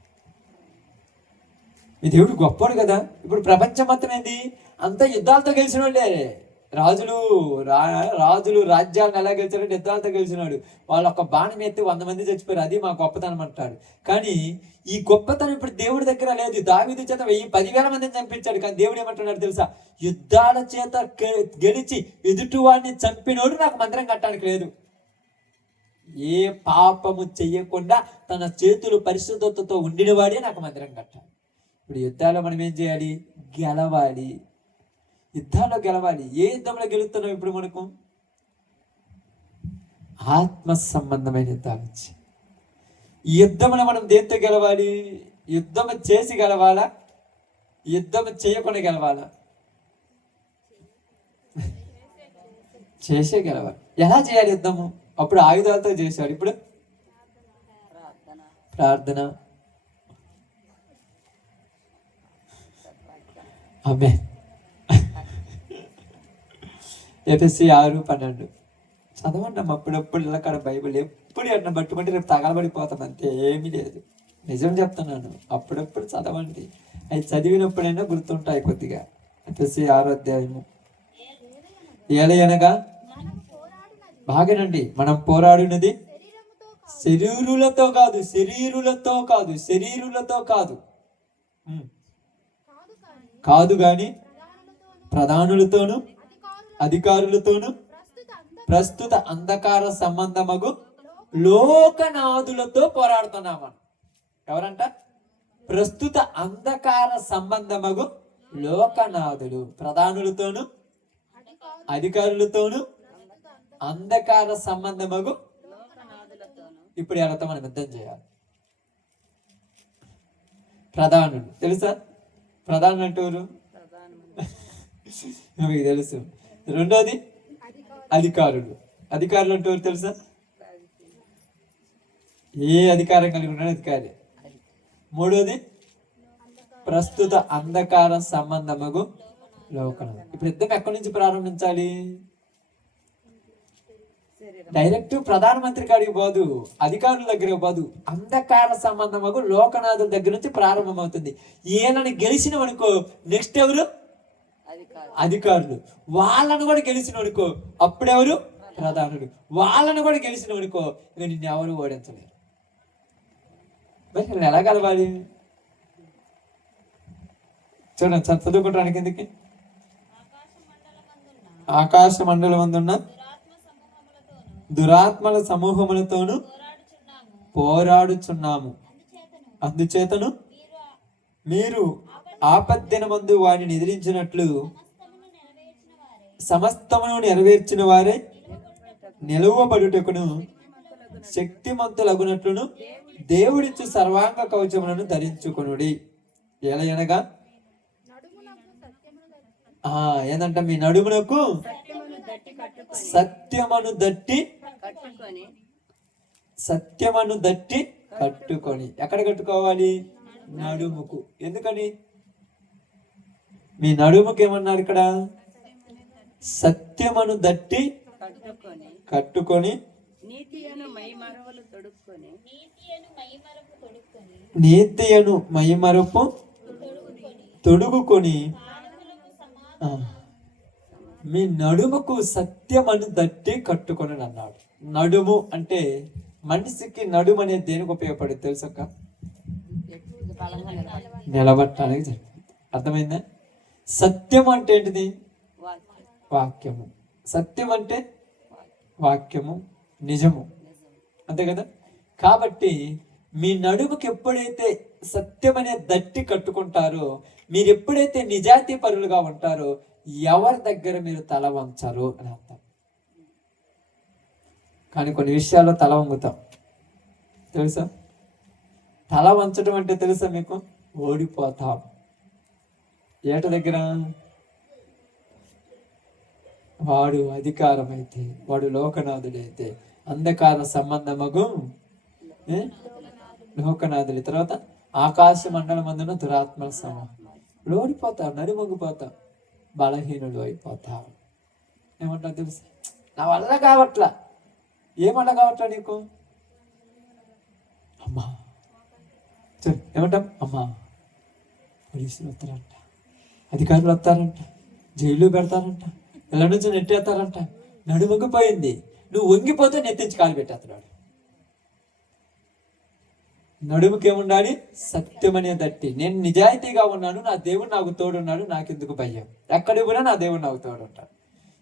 మీ దేవుడు గొప్పవాడు కదా. ఇప్పుడు ప్రపంచం మొత్తం ఏంది? అంతా యుద్ధాలతో గెలిచిన వాళ్ళే. రాజులు రాజ్యాలను ఎలా గెలిచారంటే యుద్ధాలతో గెలిచినాడు. వాళ్ళు ఒక బాణం ఎత్తి 100 మంది చచ్చిపోయారు. అది మా గొప్పతనం అంటాడు. కానీ ఈ గొప్పతనం ఇప్పుడు దేవుడి దగ్గర లేదు. దావీదు చేత 10,000 మందిని చంపించాడు. కానీ దేవుడు ఏమంటున్నాడు తెలుసా? యుద్ధాల చేత గెలిచి ఎదుటివాడిని చంపినోడు నాకు మందిరం కట్టడానికి లేదు. ఏ పాపము చెయ్యకుండా తన చేతులు పరిశుద్ధతతో ఉండినవాడే నాకు మందిరం కట్టాలి. ఇప్పుడు యుద్ధాల్లో మనం ఏం చేయాలి? గెలవాలి. యుద్ధాల్లో గెలవాలి. ఏ యుద్ధంలో గెలుస్తున్నాం ఇప్పుడు? మనకు ఆత్మ సంబంధమైన యుద్ధాలు వచ్చి, ఈ యుద్ధంలో మనం దేంతో గెలవాలి? యుద్ధం చేసి గెలవాలా? యుద్ధం చేయకుండా గెలవాలా? చేసే గెలవాలి. ఎలా చేయాలి యుద్ధము? అప్పుడు ఆయుధాలతో చేశాడు, ఇప్పుడు ప్రార్థన. ఆమేన్. ఎఫెసీ 6:12 చదవండి అప్పుడప్పుడు ఇళ్ళకాడ బైబిల్. ఎప్పుడు ఎట్లా పట్టుకుంటే రేపు తగలబడిపోతాం, అంతే, ఏమీ లేదు. నిజం చెప్తున్నాను. అప్పుడప్పుడు చదవండి, అవి చదివినప్పుడైనా గుర్తుంటాయి కొద్దిగా. ఎఫెసీ 6వ అధ్యాయము. ఏలయనగా బాగానండి, మనం పోరాడినది శరీరులతో కాదు గాని ప్రధానులతోను అధికారులతోను ప్రస్తుత అంధకార సంబంధమగు లోకనాథులతో పోరాడుతున్నామని. ఎవరంట? ప్రస్తుత అంధకార సంబంధమగు లోకనాథులు, ప్రధానులతోను అధికారులతోను అంధకార సంబంధమగు. ఇప్పుడు ఎవరితో మనం యుద్ధం చేయాలి? ప్రధానులు. తెలుసా ప్రధానులు అంటారు? మీకు తెలుసు. రెండోది అధికారులు. అధికారులు అంటే ఎవరు తెలుసా? ఏ అధికారం కలిగి ఉన్నాడు అధికారి. మూడోది ప్రస్తుత అంధకార సంబంధముగు లోకనాథుడు. ఇప్పుడు యుద్ధం ఎక్కడి నుంచి ప్రారంభించాలి? డైరెక్ట్ ప్రధానమంత్రి కాడికి పోదు, అధికారుల దగ్గర పోదు, అంధకార సంబంధము లోకనాథుల దగ్గర నుంచి ప్రారంభమవుతుంది. ఈయనని గెలిచిన అనుకో నెక్స్ట్ ఎవరు? అధికారులు. వాళ్ళను కూడా గెలిచిన అనుకో అప్పుడెవరు? ప్రధానుడు. వాళ్ళను కూడా గెలిచిన అనుకో ఇక నిన్ను ఎవరు ఓడించలేరు. మరి ఎలా కలవాలి? చూడండి చదువుకోవడానికి ఎందుకు? ఆకాశ మండలం అందున్న దురాత్మల సమూహములతోను పోరాడుచున్నాము. అందుచేతను మీరు ఆపద్దినమందు వారిని ఎదిరించినట్లు సమస్తమును నెరవేర్చిన వారే నిలువబడుటకును శక్తిమంతులగునట్లును దేవుడిచ్చు సర్వాంగ కవచములను ధరించుకొనుడి. ఎలయనగా ఏందంట? మీ నడుమునకు సత్యమును దట్టి కట్టుకొని. ఎక్కడ కట్టుకోవాలి? నడుముకు. ఎందుకని? మీ నడుముకు ఏమన్నారు ఇక్కడ? సత్యమును దట్టి కట్టుకొని నీతి అను మైమరపు తొడుగుకొని. మీ నడుముకు సత్యమను దట్టి కట్టుకొని అన్నాడు. నడుము అంటే మనిషికి నడుము అనేది దేనికి ఉపయోగపడేది తెలుసక్క? నిలబట్టడానికి జరిగింది. అర్థమైందా? సత్యం అంటే ఏంటిది? వాక్యము. సత్యం అంటే వాక్యము, నిజము, అంతే కదా? కాబట్టి మీ నడుముకి ఎప్పుడైతే సత్యం అనే దట్టి కట్టుకుంటారో, మీరు ఎప్పుడైతే నిజాయితీ పరులుగా ఉంటారో ఎవరి దగ్గర మీరు తల వంచరు అని అర్థం. కానీ కొన్ని విషయాల్లో తల వంగుతాం తెలుసా? తల వంచడం అంటే తెలుసా మీకు? ఓడిపోతాం. ఏట దగ్గర? వాడు అధికారం అయితే, వాడు లోకనాథుడైతే, అంధకార సంబంధమగు లోకనాథుడి, తర్వాత ఆకాశ మండలం అందున దురాత్మల సమూహం. ఓడిపోతావు, నడిమొగ్గిపోతావు, బలహీనుడు అయిపోతావు. ఏమంటావు తెలుసా? నా వల్ల కావట్లా. ఏమన్నా కావట్లా నీకు? అమ్మా ఏమంటాం? అమ్మా పోలీసులు వస్తారంట, అధికారులు వస్తారంట, జైలు పెడతారంట, ఇళ్ళ నుంచి నెట్టేస్తారంట. నడుమొగ్గిపోయింది, నువ్వు వంగిపోతే నెత్తించి కాలు పెట్టేస్తున్నాడు. నడుముకేముండాలి? సత్యమనే దట్టి. నేను నిజాయితీగా ఉన్నాను, నా దేవుడు నాకు తోడున్నాడు, నాకెందుకు భయం? ఎక్కడికి పోయినా నా దేవుడు నాకు తోడుంటాడు.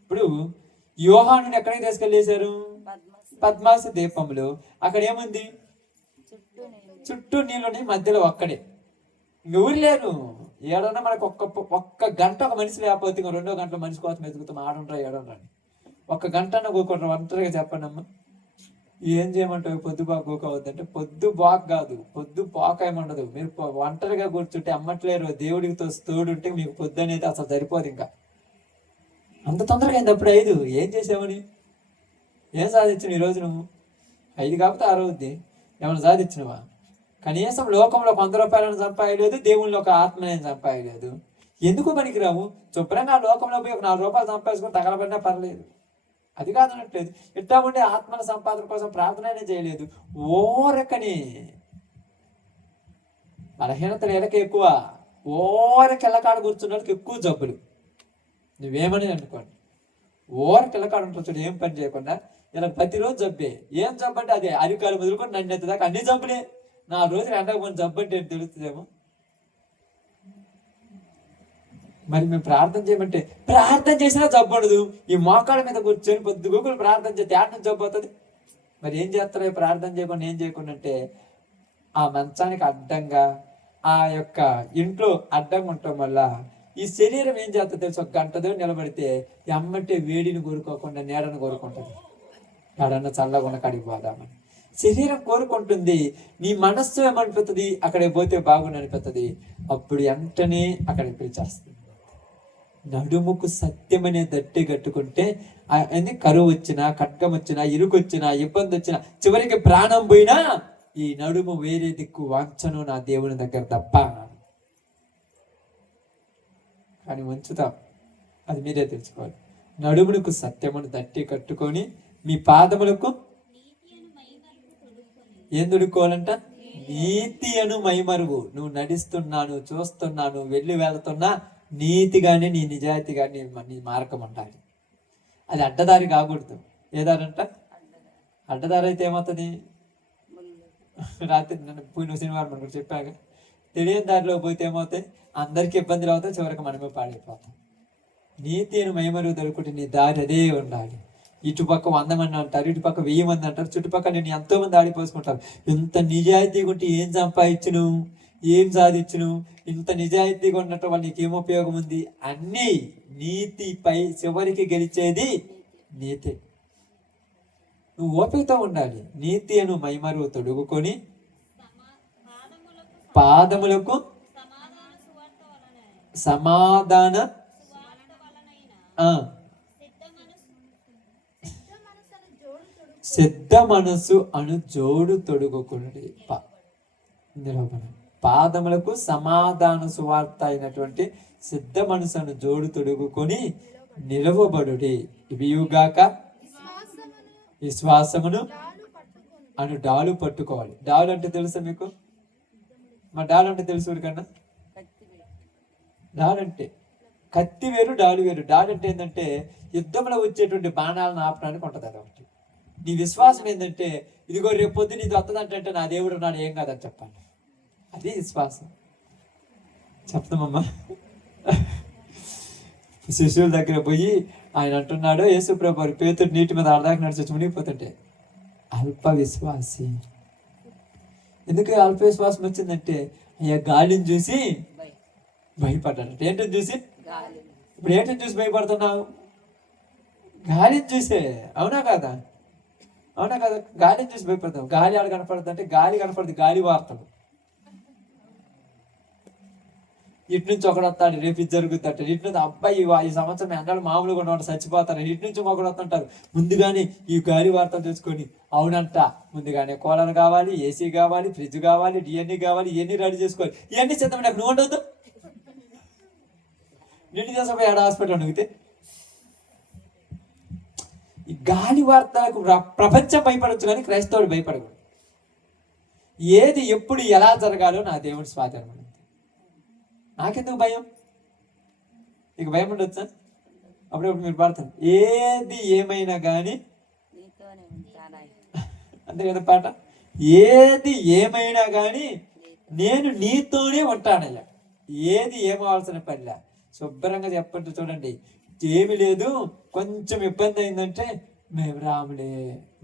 ఇప్పుడు యోహానుని ఎక్కడికి తీసుకెళ్ళేశారు? పద్మాసు దీపంలో. అక్కడ ఏముంది? చుట్టూ నీళ్ళని, మధ్యలో ఒక్కడే. ఎవరు లేరు. ఏడన్నా మనకు ఒక్క గంట ఒక మనిషి లేకపోతే ఇంకా 2వ గంటలో మనిషి కోసం వెతుకుతాం. ఆడుంటారా ఏడన్నా ఒక్క గంట కూకుంటారు. ఒంటరిగా చెప్పండి అమ్మ, ఏం చేయమంటావు? పొద్దు బాగా గోకవద్దంటే పొద్దు బాగా కాదు, పొద్దు పాక ఏమండదు. మీరు ఒంటరిగా కూర్చుంటే అమ్మట్లేరు. దేవుడికి తోడుంటే మీకు పొద్దు అనేది అసలు సరిపోదు. ఇంకా అంత తొందరగా అయింది. అప్పుడు 5 ఏం చేసావని? ఏం సాధించిన ఈరోజు నువ్వు? 5 కాకపోతే 6 అవుద్ది. ఏమైనా సాధించినవా? కనీసం లోకంలో 100 రూపాయలను సంపాదలేదు, దేవుళ్ళు ఒక ఆత్మనేం సంపాదలేదు. ఎందుకు పనికిరావు? శుభ్రంగా లోకంలో పోయి ఒక 4 రూపాయలు సంపాదించుకొని తగలబడినా పర్లేదు. అది కాదనట్లేదు. ఇట్టా ఉండే ఆత్మల సంపాదన కోసం ప్రార్థన చేయలేదు. ఓరకని బలహీనతలు ఎలక ఎక్కువ. ఓరకెళ్ళకాడ కూర్చున్నోళ్ళకి ఎక్కువ జబ్బులు. నువ్వేమని అనుకోండి, ఓరకెళ్ళకాడ ఉంటుంది చూడు, ఏం పని చేయకుండా. ఇలా ప్రతిరోజు జబ్బే. ఏం జబ్బు అంటే అదే. అరికాలు మొదలుకొని నన్నెత్త దాకా అన్ని జబ్బులే. 4 రోజులు ఎండకు పోయిన జబ్బు అంటే తెలుస్తుందేమో. మరి మేము ప్రార్థన చేయమంటే ప్రార్థన చేసినా జబ్బు ఉండదు. ఈ మోకాళ్ళ మీద కూర్చొని పొద్దు గూగులు ప్రార్థన చేస్తే ఆటం జబ్బు అవుతుంది. మరి ఏం చేస్తారు? ప్రార్థన చేయకుండా ఏం చేయకుండా అంటే ఆ మంచానికి అడ్డంగా, ఆ యొక్క ఇంట్లో అడ్డంగా ఉండటం వల్ల ఈ శరీరం ఏం చేస్తుంది తెలుసు? 1 గంట దేవుడు నిలబడితే ఎమ్మంటే వేడిని కోరుకోకుండా నీడను కోరుకుంటుంది. ఎడన్నా చల్లకుండా కడిగి పోదామని శరీరం కోరుకుంటుంది. నీ మనస్సు ఏమనిపిస్తుంది? అక్కడికి పోతే బాగుండి అనిపిస్తుంది. అప్పుడు వెంటనే అక్కడికి పిలిచేస్తుంది. నడుముకు సత్యం అనే దట్టి కట్టుకుంటే కరువు వచ్చినా, ఖడ్గం వచ్చినా, ఇరుకు వచ్చినా, ఇబ్బంది వచ్చినా, చివరికి ప్రాణం పోయినా ఈ నడుము వేరే దిక్కు వంచను నా దేవుని దగ్గర తప్ప. కానీ వంచుతాం, అది మీరే తెలుసుకోవాలి. నడుమునకు సత్యమును దట్టి కట్టుకొని మీ పాదములకు ఏం తొడుక్కోవాలంట? నీతి అను మైమరువు. నువ్వు నడుస్తున్నా, నువ్వు చూస్తున్నా, నువ్వు వెళ్ళి వెళ్తున్నా నీతిగానే నీ నిజాయితీగానే నీ మార్గం ఉండాలి. అది అడ్డదారి కాకూడదు. ఏదారంట? అడ్డదారి అయితే ఏమవుతుంది? రాత్రి నన్ను పోయిన శనివారం మనకు చెప్పాక తెలియని దారిలో పోతే ఏమవుతాయి? అందరికీ ఇబ్బందులు అవుతాయి, చివరికి మనమే పాడైపోతాం. నీతి అని మైమరువు దొరుకుంటే నీ దారి అదే ఉండాలి. ఇటుపక్క 100 మంది అంటారు, ఇటుపక్క 1000 మంది అంటారు, చుట్టుపక్కల నేను ఎంతో మంది ఆడిపోసుకుంటారు. ఇంత నిజాయితీగా ఉంటే ఏం సంపాదించును, ఏం సాధించును? ఇంత నిజాయితీగా ఉండటం వల్ల నీకేం ఉపయోగం ఉంది? అన్నీ నీతిపై చివరికి గెలిచేది నీతి. నువ్వు ఓపికతో ఉండాలి. నీతి అను మైమరువు తొడుగుకొని పాదములకు సమాధాన సిద్ధ మనసు అను జోడు తొడుగుకునుడి. పాదములకు సమాధాన సువార్త అయినటువంటి సిద్ధ మనసును జోడు తొడుగుకొని నిలవబడుడి. ఇవియుగాక విశ్వాసమును అను డాలు పట్టుకోవాలి. డాలు అంటే తెలుసా మీకు? మా డాలు అంటే తెలుసు కన్నా. డాలు అంటే కత్తి వేరు, డాలు వేరు. డాలు అంటే ఏంటంటే యుద్ధంలో వచ్చేటువంటి బాణాలను ఆపడానికి ఉంటుంది. అదొకటి. నీ విశ్వాసం ఏంటంటే ఇదిగో రేపు పొద్దున ఇది వస్తుందంటే నా దేవుడు నాడు ఏం కాదని చెప్పాలి. అది విశ్వాసం. చెప్తామమ్మా. శిష్యుల దగ్గర పోయి ఆయన అంటున్నాడు, యేసుప్రభు పేతురు నీటి మీద అర్ధాకి నడిచి మునిగిపోతుంటే అల్ప విశ్వాసి. ఎందుకు అల్ప విశ్వాసం వచ్చిందంటే అయ్యా గాలిని చూసి భయపడ్డాడు. ఏంటని చూసి? ఇప్పుడు ఏంటని చూసి భయపడుతున్నావు? గాలిని చూసే. అవునా కదా? అవునా కదా? గాలిని చూసి భయపడతాం. గాలి ఆడ కనపడుతుంది అంటే గాలి కనపడుతుంది, గాలి వార్తలు. ఇటు నుంచి ఒకడు వస్తాడు, రేపు ఇది జరుగుతుంటాడు. ఇటు నుంచి అబ్బాయి ఈ సంవత్సరం ఎండలు మామూలుగా ఉన్నవాడు చచ్చిపోతారు. ఇటు నుంచి ఒకడు వస్తుంటారు. ముందుగానే ఈ గాలి వార్తలు చూసుకొని అవునంట, ముందుగానే కూలర్ కావాలి, ఏసీ కావాలి, ఫ్రిడ్జ్ కావాలి, డిఎన్ఏ కావాలి, ఇవన్నీ రెడీ చేసుకోవాలి. ఇవన్నీ చేద్దాం. నాకు నువ్వు ఉండదు. నిండి చేసే ఏడా హాస్పిటల్ అడిగితే ఈ గాలి వార్తలకు ప్రపంచం భయపడవచ్చు, కానీ క్రైస్తవుడు భయపడకూడదు. ఏది ఎప్పుడు ఎలా జరగాలో నా దేవుడి స్వాధీనం. నాకెందుకు భయం? ఇక భయం ఉండొచ్చా? అప్పుడప్పుడు మీరు పడతాను, ఏది ఏమైనా కానీ అంతే కదా పాట. ఏది ఏమైనా కానీ నేను నీతోనే ఉంటానయ్యా. ఏది ఏమవలసిన పనిలే. శుభ్రంగా చెప్పండి. చూడండి, ఏమి లేదు, కొంచెం ఇబ్బంది అయిందంటే మేము రాములే,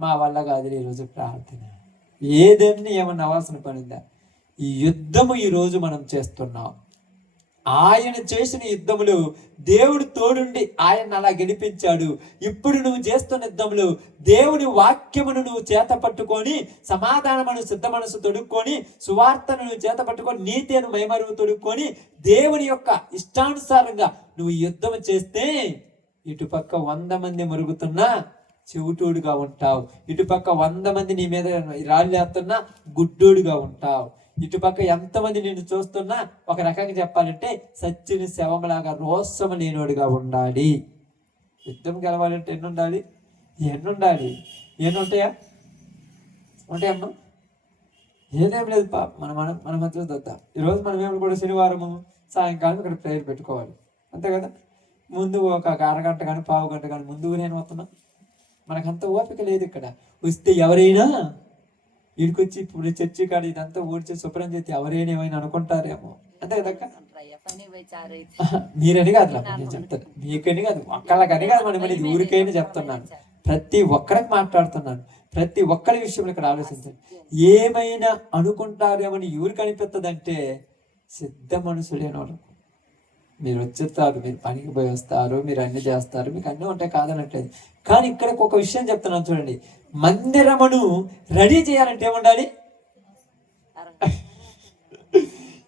మా వల్ల కాదు ఈరోజు ప్రార్థన. ఏదన్నీ ఏమన్నా అవ్వాల్సిన పని ఉందా? ఈ యుద్ధము ఈరోజు మనం చేస్తున్నాం. ఆయన చేసిన యుద్ధములు దేవుడు తోడుండి ఆయన అలా గెలిపించాడు. ఇప్పుడు నువ్వు చేస్తున్న యుద్ధములు దేవుని వాక్యమును నువ్వు చేత పట్టుకొని, సమాధానమును సిద్ధ మనసు తొడుక్కొని, సువార్తను నువ్వు చేత పట్టుకొని, నీతి అను మైమరువు తొడుక్కొని, దేవుని యొక్క ఇష్టానుసారంగా నువ్వు యుద్ధం చేస్తే ఇటుపక్క 100 మంది మరుగుతున్నా చెవుటోడుగా ఉంటావు. ఇటుపక్క 100 మంది నీ మీద రాళ్ళేస్తున్నా గుడ్డోడుగా ఉంటావు. ఇటుపక్క ఎంతమంది నేను చూస్తున్నా ఒక రకంగా చెప్పాలంటే సచ్చిన శవంలాగా రోసము లేనోడుగా ఉండాలి. యుద్ధం గెలవాలంటే ఎన్ని ఉండాలి? ఉంటాయా? ఉంటాయమ్మా? ఏదేం లేదు. మన మధ్యలో చూద్దాం. ఈరోజు మనం ఏమి కూడా శనివారము సాయంకాలం ఇక్కడ ప్రేయర్ పెట్టుకోవాలి, అంతే కదా? ముందు ఒక అరగంట కానీ పావు గంట కానీ ముందు నేను వస్తున్నా. మనకంత ఓపిక లేదు. ఇక్కడ వస్తే ఎవరైనా వీడికొచ్చి ఇప్పుడు చర్చి కాడ ఇదంతా ఊడ్చి శుభ్రం చేసి ఎవరైనా ఏమైనా అనుకుంటారేమో, అంతే కదా? మీరని కాదు, నేను చెప్తాను. మీకని కాదు, ఒక్కళ్ళకని కాదు, మనం ఇది ఊరికైనా చెప్తున్నాను. ప్రతి ఒక్కరికి మాట్లాడుతున్నాను. ప్రతి ఒక్కరి విషయంలో ఇక్కడ ఆలోచించండి. ఏమైనా అనుకుంటారేమని ఎవరికి అనిపిస్తుంది అంటే సిద్ధ మనసులేనోడు. మీరు వచ్చేస్తారు, మీరు పనికి పోయి వస్తారు, మీరు అన్ని చేస్తారు, మీకు అన్నీ ఉంటాయి కాదనట్లేదు. కానీ ఇక్కడ ఒక విషయం చెప్తున్నాను చూడండి. మందిరమును రెడీ చేయాలంటే ఏముండాలి?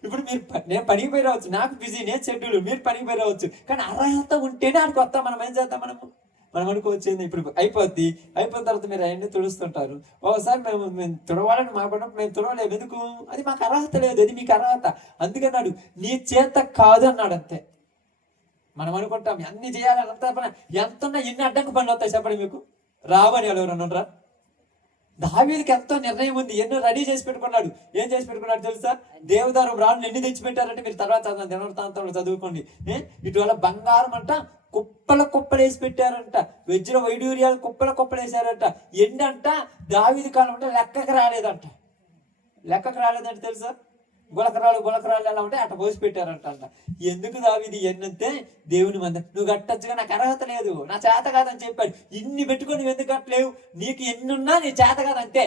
ఇప్పుడు నేను పనికి పోయి రావచ్చు, నాకు బిజీ, నేను షెడ్యూల్, మీరు పనికి పోయి రావచ్చు, కానీ అర్హత ఉంటేనే ఆడికి వస్తాం. మనం ఏం చేద్దాం, మనం అనుకోవచ్చింది ఇప్పుడు అయిపోయిన తర్వాత మీరు అవన్నీ తుడుస్తుంటారు. ఒకసారి మేము తుడవాలని మాకున్నప్పుడు మేము తుడవలేము. ఎందుకు? అది మాకు అర్హత లేదు, అది మీకు అర్హత. అందుకన్నాడు నీ చేత కాదు అన్నాడు. అంతే. మనం అనుకుంటాం అన్ని చేయాలని ఎంతున్నా ఎన్ని అడ్డంకు పనులు వస్తాయి చెప్పండి మీకు? రావని ఎవరన్నారా? దావీదుకి ఎంతో నిర్ణయం ఉంది, ఎన్నో రెడీ చేసి పెట్టుకున్నాడు. ఏం చేసి పెట్టుకున్నాడు తెలుసా? దేవదారు రాళ్ళు ఎన్ని తెచ్చిపెట్టారంటే మీరు తర్వాత దినవృత్తాంతంలో చదువుకోండి. ఇటువల్ల బంగారం అంట కుప్పలు వేసి పెట్టారంట, వజ్ర వైడూర్యాలు కుప్పలు వేసారంట. ఎండంట దావీదు కాలం అంటే లెక్కకు రాలేదంటే తెలుసా? గులకరాలు ఎలా ఉంటే అట్ట పోసి పెట్టారంట. ఎందుకు దావీదు ఎన్నంతే? దేవుని మంది నువ్వు కట్టచ్చుగా, నాకు అర్హత లేదు, నా చేత కాదని చెప్పాడు. ఇన్ని పెట్టుకొని నువ్వు ఎందుకు కట్టలేవు? నీకు ఎన్నున్నా నీ చేత కాదంతే.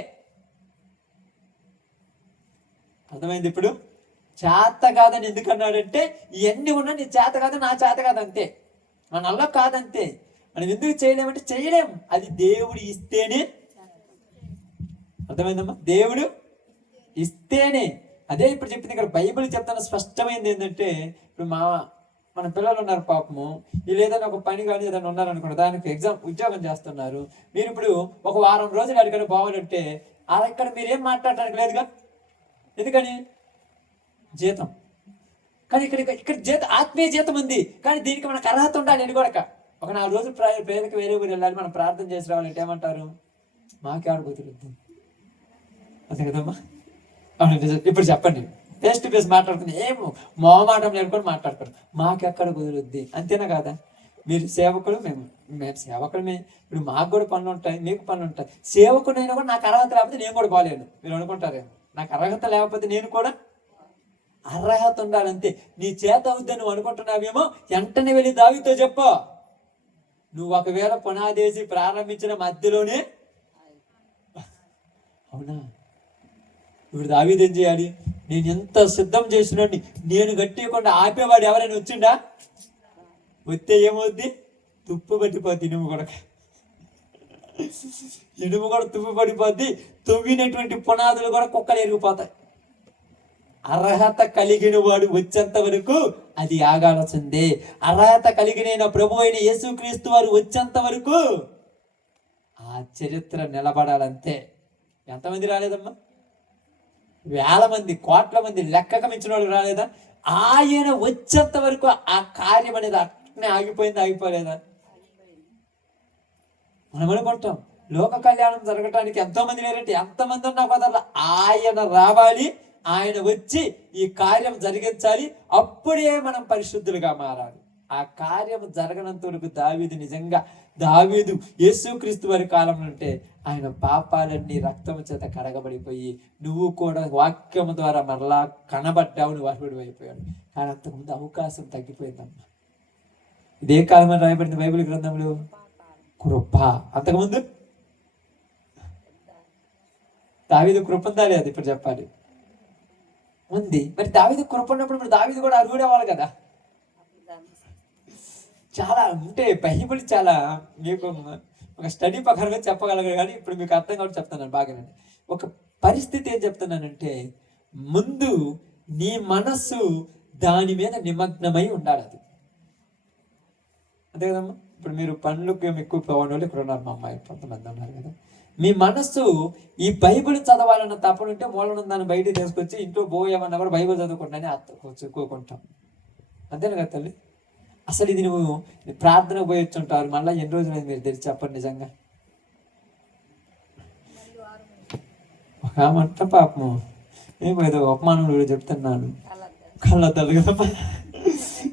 అర్థమైంది ఇప్పుడు? చేత కాదని ఎందుకు అన్నాడంటే ఇవన్నీ ఉన్నా నీ చేత కాదు, నా చేత కాదంతే, మన అల్ల కాదంతే. మనం ఎందుకు చేయలేమంటే చేయలేం, అది దేవుడు ఇస్తేనే. అర్థమైందమ్మా? దేవుడు ఇస్తేనే. అదే ఇప్పుడు చెప్పింది ఇక్కడ బైబిల్ చెప్తాను స్పష్టమైంది ఏంటంటే, ఇప్పుడు మన పిల్లలు ఉన్నారు పాపము, వీళ్ళు ఏదైనా ఒక పని కానీ ఏదైనా ఉన్నారనుకోండి, దానికి ఉద్యోగం చేస్తున్నారు. మీరు ఇప్పుడు ఒక వారం రోజులు అడిగారు బావాలంటే ఇక్కడ మీరేం మాట్లాడటానికి లేదుగా. ఎందుకని? జీతం. కానీ ఇక్కడ జీతం, ఆత్మీయ జీతం ఉంది, కానీ దీనికి మనకు అర్హత ఉండాలి. అని కూడా ఒక 4 రోజులు ప్రేమకి వేరే ఊరు వెళ్ళాలి, మనం ప్రార్థన చేసి రావాలంటే ఏమంటారు? మాకే ఆడబోతుంది. అంతే కదమ్మా? ఇప్పుడు చెప్పండి, ఫేస్ టు ఫేస్ మాట్లాడుకుని ఏమో మొహమాటం లేనుకొని మాట్లాడుకోండి, మాకెక్కడ కుదురుద్ది. అంతేనా కాదా? మీరు సేవకులు, మేము సేవకులమే. ఇప్పుడు మాకు కూడా పనులు ఉంటాయి, మీకు పనులు ఉంటాయి. సేవకుడైనా కూడా నాకు అర్హత లేకపోతే నేను కూడా బాగాలేను. మీరు అనుకుంటారేమో నాకు అర్హత లేకపోతే నేను కూడా. అర్హత ఉండాలంతే. నీ చేత అవుద్దని నువ్వు అనుకుంటున్నావేమో, వెంటనే వెళ్ళి దావీదుతో చెప్పు. నువ్వు ఒకవేళ పునాదేసి ప్రారంభించిన మధ్యలోనే, అవునా, ఇప్పుడు దావీదు ఏం చేయాలి? నేను ఎంత సిద్ధం చేసినోడిని నేను గట్టియకుండా ఆపేవాడు ఎవరైనా వచ్చిండా? వస్తే ఏమవుద్ది? తుప్పు పట్టిపోద్ది. ఇనుము కూడా తుప్పు పడిపోద్ది. తవ్వినటువంటి పునాదులు కూడా కుక్కలు ఎరిగిపోతాయి. అర్హత కలిగిన వాడు వచ్చేంత వరకు అది ఆగాల్సిందే. అర్హత కలిగిన ప్రభు అయిన యేసుక్రీస్తు వారు వచ్చేంత వరకు ఆ చరిత్ర నిలబడాలంతే. ఎంతమంది రాలేదమ్మా? వేల మంది, కోట్ల మంది, లెక్కకు మించిన వాళ్ళు రాలేదా? ఆయన వచ్చేంత వరకు ఆ కార్యం అనేది అట్నే ఆగిపోలేదా? మనం అనుకుంటాం లోక కళ్యాణం జరగటానికి ఎంతో మంది లేరంటే ఎంతమంది ఉన్నా కుదరలా. ఆయన రావాలి, ఆయన వచ్చి ఈ కార్యం జరిగించాలి, అప్పుడే మనం పరిశుద్ధులుగా మారాలి. ఆ కార్యం జరగనంత వరకు దావీదు యేసుక్రీస్తు వారి కాలంలో ఉంటే ఆయన పాపాలన్నీ రక్తము చేత కడగబడిపోయి నువ్వు కూడా వాక్యము ద్వారా మరలా కనబడ్డావు, నువ్వు అర్హుడు అయిపోయాడు. కానీ అంతకుముందు అవకాశం తగ్గిపోయిందమ్మా. ఇదే కాలం అని రాయబడింది బైబిల్ గ్రంథంలో. కృప. అంతకుముందు దావీదు కృప ఉందా లేదు? ఇప్పుడు చెప్పాలి. ఉంది. మరి దావీదు కృప ఉన్నప్పుడు ఇప్పుడు దావీదు కూడా అర్హుడు అవ్వాలి కదా. చాలా అంటే బైబిల్ చాలా మీకు ఒక స్టడీ ప్రకారంగా చెప్పగలగాలి, కానీ ఇప్పుడు మీకు అర్థం కాబట్టి చెప్తున్నాను బాగానండి. ఒక పరిస్థితి ఏం చెప్తున్నానంటే, ముందు నీ మనస్సు దాని మీద నిమగ్నమై ఉండాలి. అది అంతే కదమ్మా. ఇప్పుడు మీరు పనులకు ఎక్కువ పోవడం వాళ్ళు ఇక్కడ ఉన్నారు, మా అమ్మాయి కొంతమంది ఉన్నారు కదా. మీ మనస్సు ఈ బైబిల్ చదవాలన్న తప్పనుంటే మూలం దాన్ని బయట తీసుకొచ్చి ఇంట్లో పోయేమన్నా కూడా బైబిల్ చదువుకుంటానే చెప్పుకుంటాం. అంతేనా కదా తల్లి? అసలు ఇది నువ్వు ప్రార్థనకు పోయి వచ్చుంటారు, మళ్ళీ ఎన్ని రోజులైంది మీరు తెలిసి చెప్పండి. నిజంగా ఒక పాపము ఏదో ఉపమానం చెప్తున్నాను, కళ్ళద్దాలు కదా,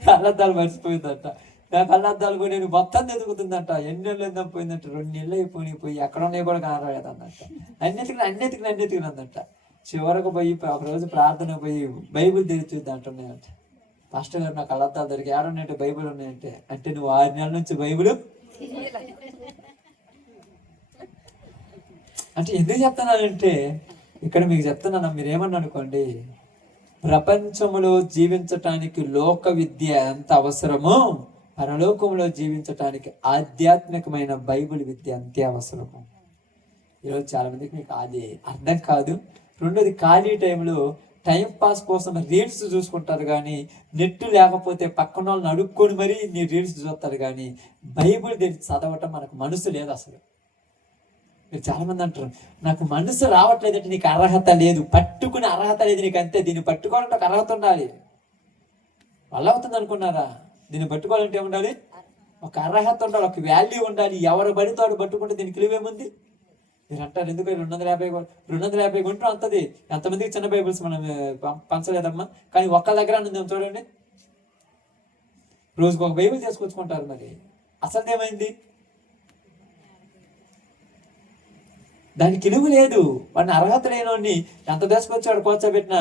కళ్ళద్దాలు మర్చిపోయిందంట. నా కళ్ళద్దాలు కూడా నేను మొత్తం ఎదుగుతుందంట. ఎన్ని నెలలు ఎందుకు పోయిందంట? 2 నెలలు అయిపోయి ఎక్కడ ఉన్నాయి కూడా కనరాలేదన్నట్ట. అన్నిటికీ అందంట. చివరకు పోయి ఒకరోజు ప్రార్థన పోయి బైబిల్ తెరిచి చూద్దాం అంటున్నాయంట. పాస్టర్ గారు, నా కళ్ళద్దాలు దొరికి ఏడున్నాయంటే బైబిల్ ఉన్నాయంటే, అంటే నువ్వు 6 నెలల నుంచి బైబిల్ అంటే ఎందుకు చెప్తున్నానంటే, ఇక్కడ మీకు చెప్తున్నాను, మీరేమన్నా అనుకోండి, ప్రపంచంలో జీవించటానికి లోక విద్య ఎంత అవసరమో పరలోకంలో జీవించటానికి ఆధ్యాత్మికమైన బైబిల్ విద్య అంతే అవసరము. ఈరోజు చాలా మందికి మీకు అది అర్థం కాదు. రెండోది, ఖాళీ టైంలో టైం పాస్ కోసం రీల్స్ చూసుకుంటారు కానీ నెట్ లేకపోతే పక్కన వాళ్ళని అడుక్కొని మరీ నీ రీల్స్ చూస్తారు కానీ బైబిల్ తెరిచి చదవటం మనకు మనసు లేదు అసలు. మీరు చాలామంది అంటారు నాకు మనసు రావట్లేదంటే నీకు అర్హత లేదు, పట్టుకునే అర్హత లేదు నీకు, అంతే. దీన్ని పట్టుకోవాలంటే ఒక అర్హత ఉండాలి. వల్ల అవుతుంది అనుకున్నారా? దీన్ని పట్టుకోవాలంటే ఏముండాలి? ఒక అర్హత ఉండాలి, ఒక వాల్యూ ఉండాలి. ఎవరు పడితే వాడు పట్టుకుంటే దీనికి విలువేముంది? మీరు అంటారు ఎందుకు 250 గుంటలు అంతది, ఎంతమందికి చిన్న బైబిల్స్ మనం పంచలేదమ్మా, కానీ ఒక్క దగ్గర ఉంది చూడండి. రోజుకు ఒక బైబిల్ తీసుకొచ్చుకుంటారు. మరి అసలు ఏమైంది? దానికి విలువ లేదు. వాడిని అర్హత లేనోడిని ఎంత తీసుకొచ్చాడు కూర్చోబెట్టినా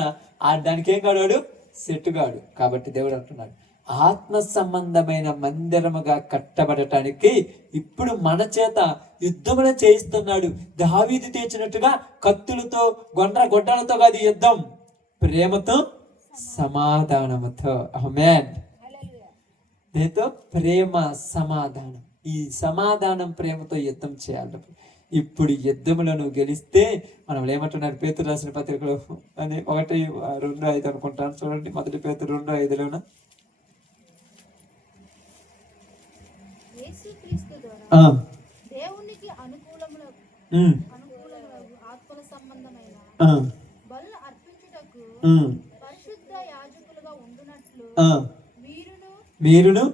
దానికి ఏం కాడు? సెట్టుగాడు. కాబట్టి దేవుడు అంటున్నాడు ఆత్మ సంబంధమైన మందిరముగా కట్టబడటానికి ఇప్పుడు మన చేత యుద్ధములు చేయిస్తున్నాడు. దావీదు తెచ్చినట్టుగా కత్తులతో గొడ్డలతో కాదు యుద్ధం, ప్రేమతో సమాధానముతో. ఆమేన్. దీంతో ప్రేమ సమాధానం, ఈ సమాధానం ప్రేమతో యుద్ధం చేయాలి. ఇప్పుడు యుద్ధములను గెలిస్తే మనం ఏమంటున్నారు పేతురు రాసిన పత్రికలో అని 1:2-5 అనుకుంటాను చూడండి. మొదటి పేతురు 2:5లోన దేవునికి అనుకూలములు ఆత్మల సంబంధమైన బలులు అర్పించుటకు పరిశుద్ధ యాజకులుగా ఉండునట్లు మీరును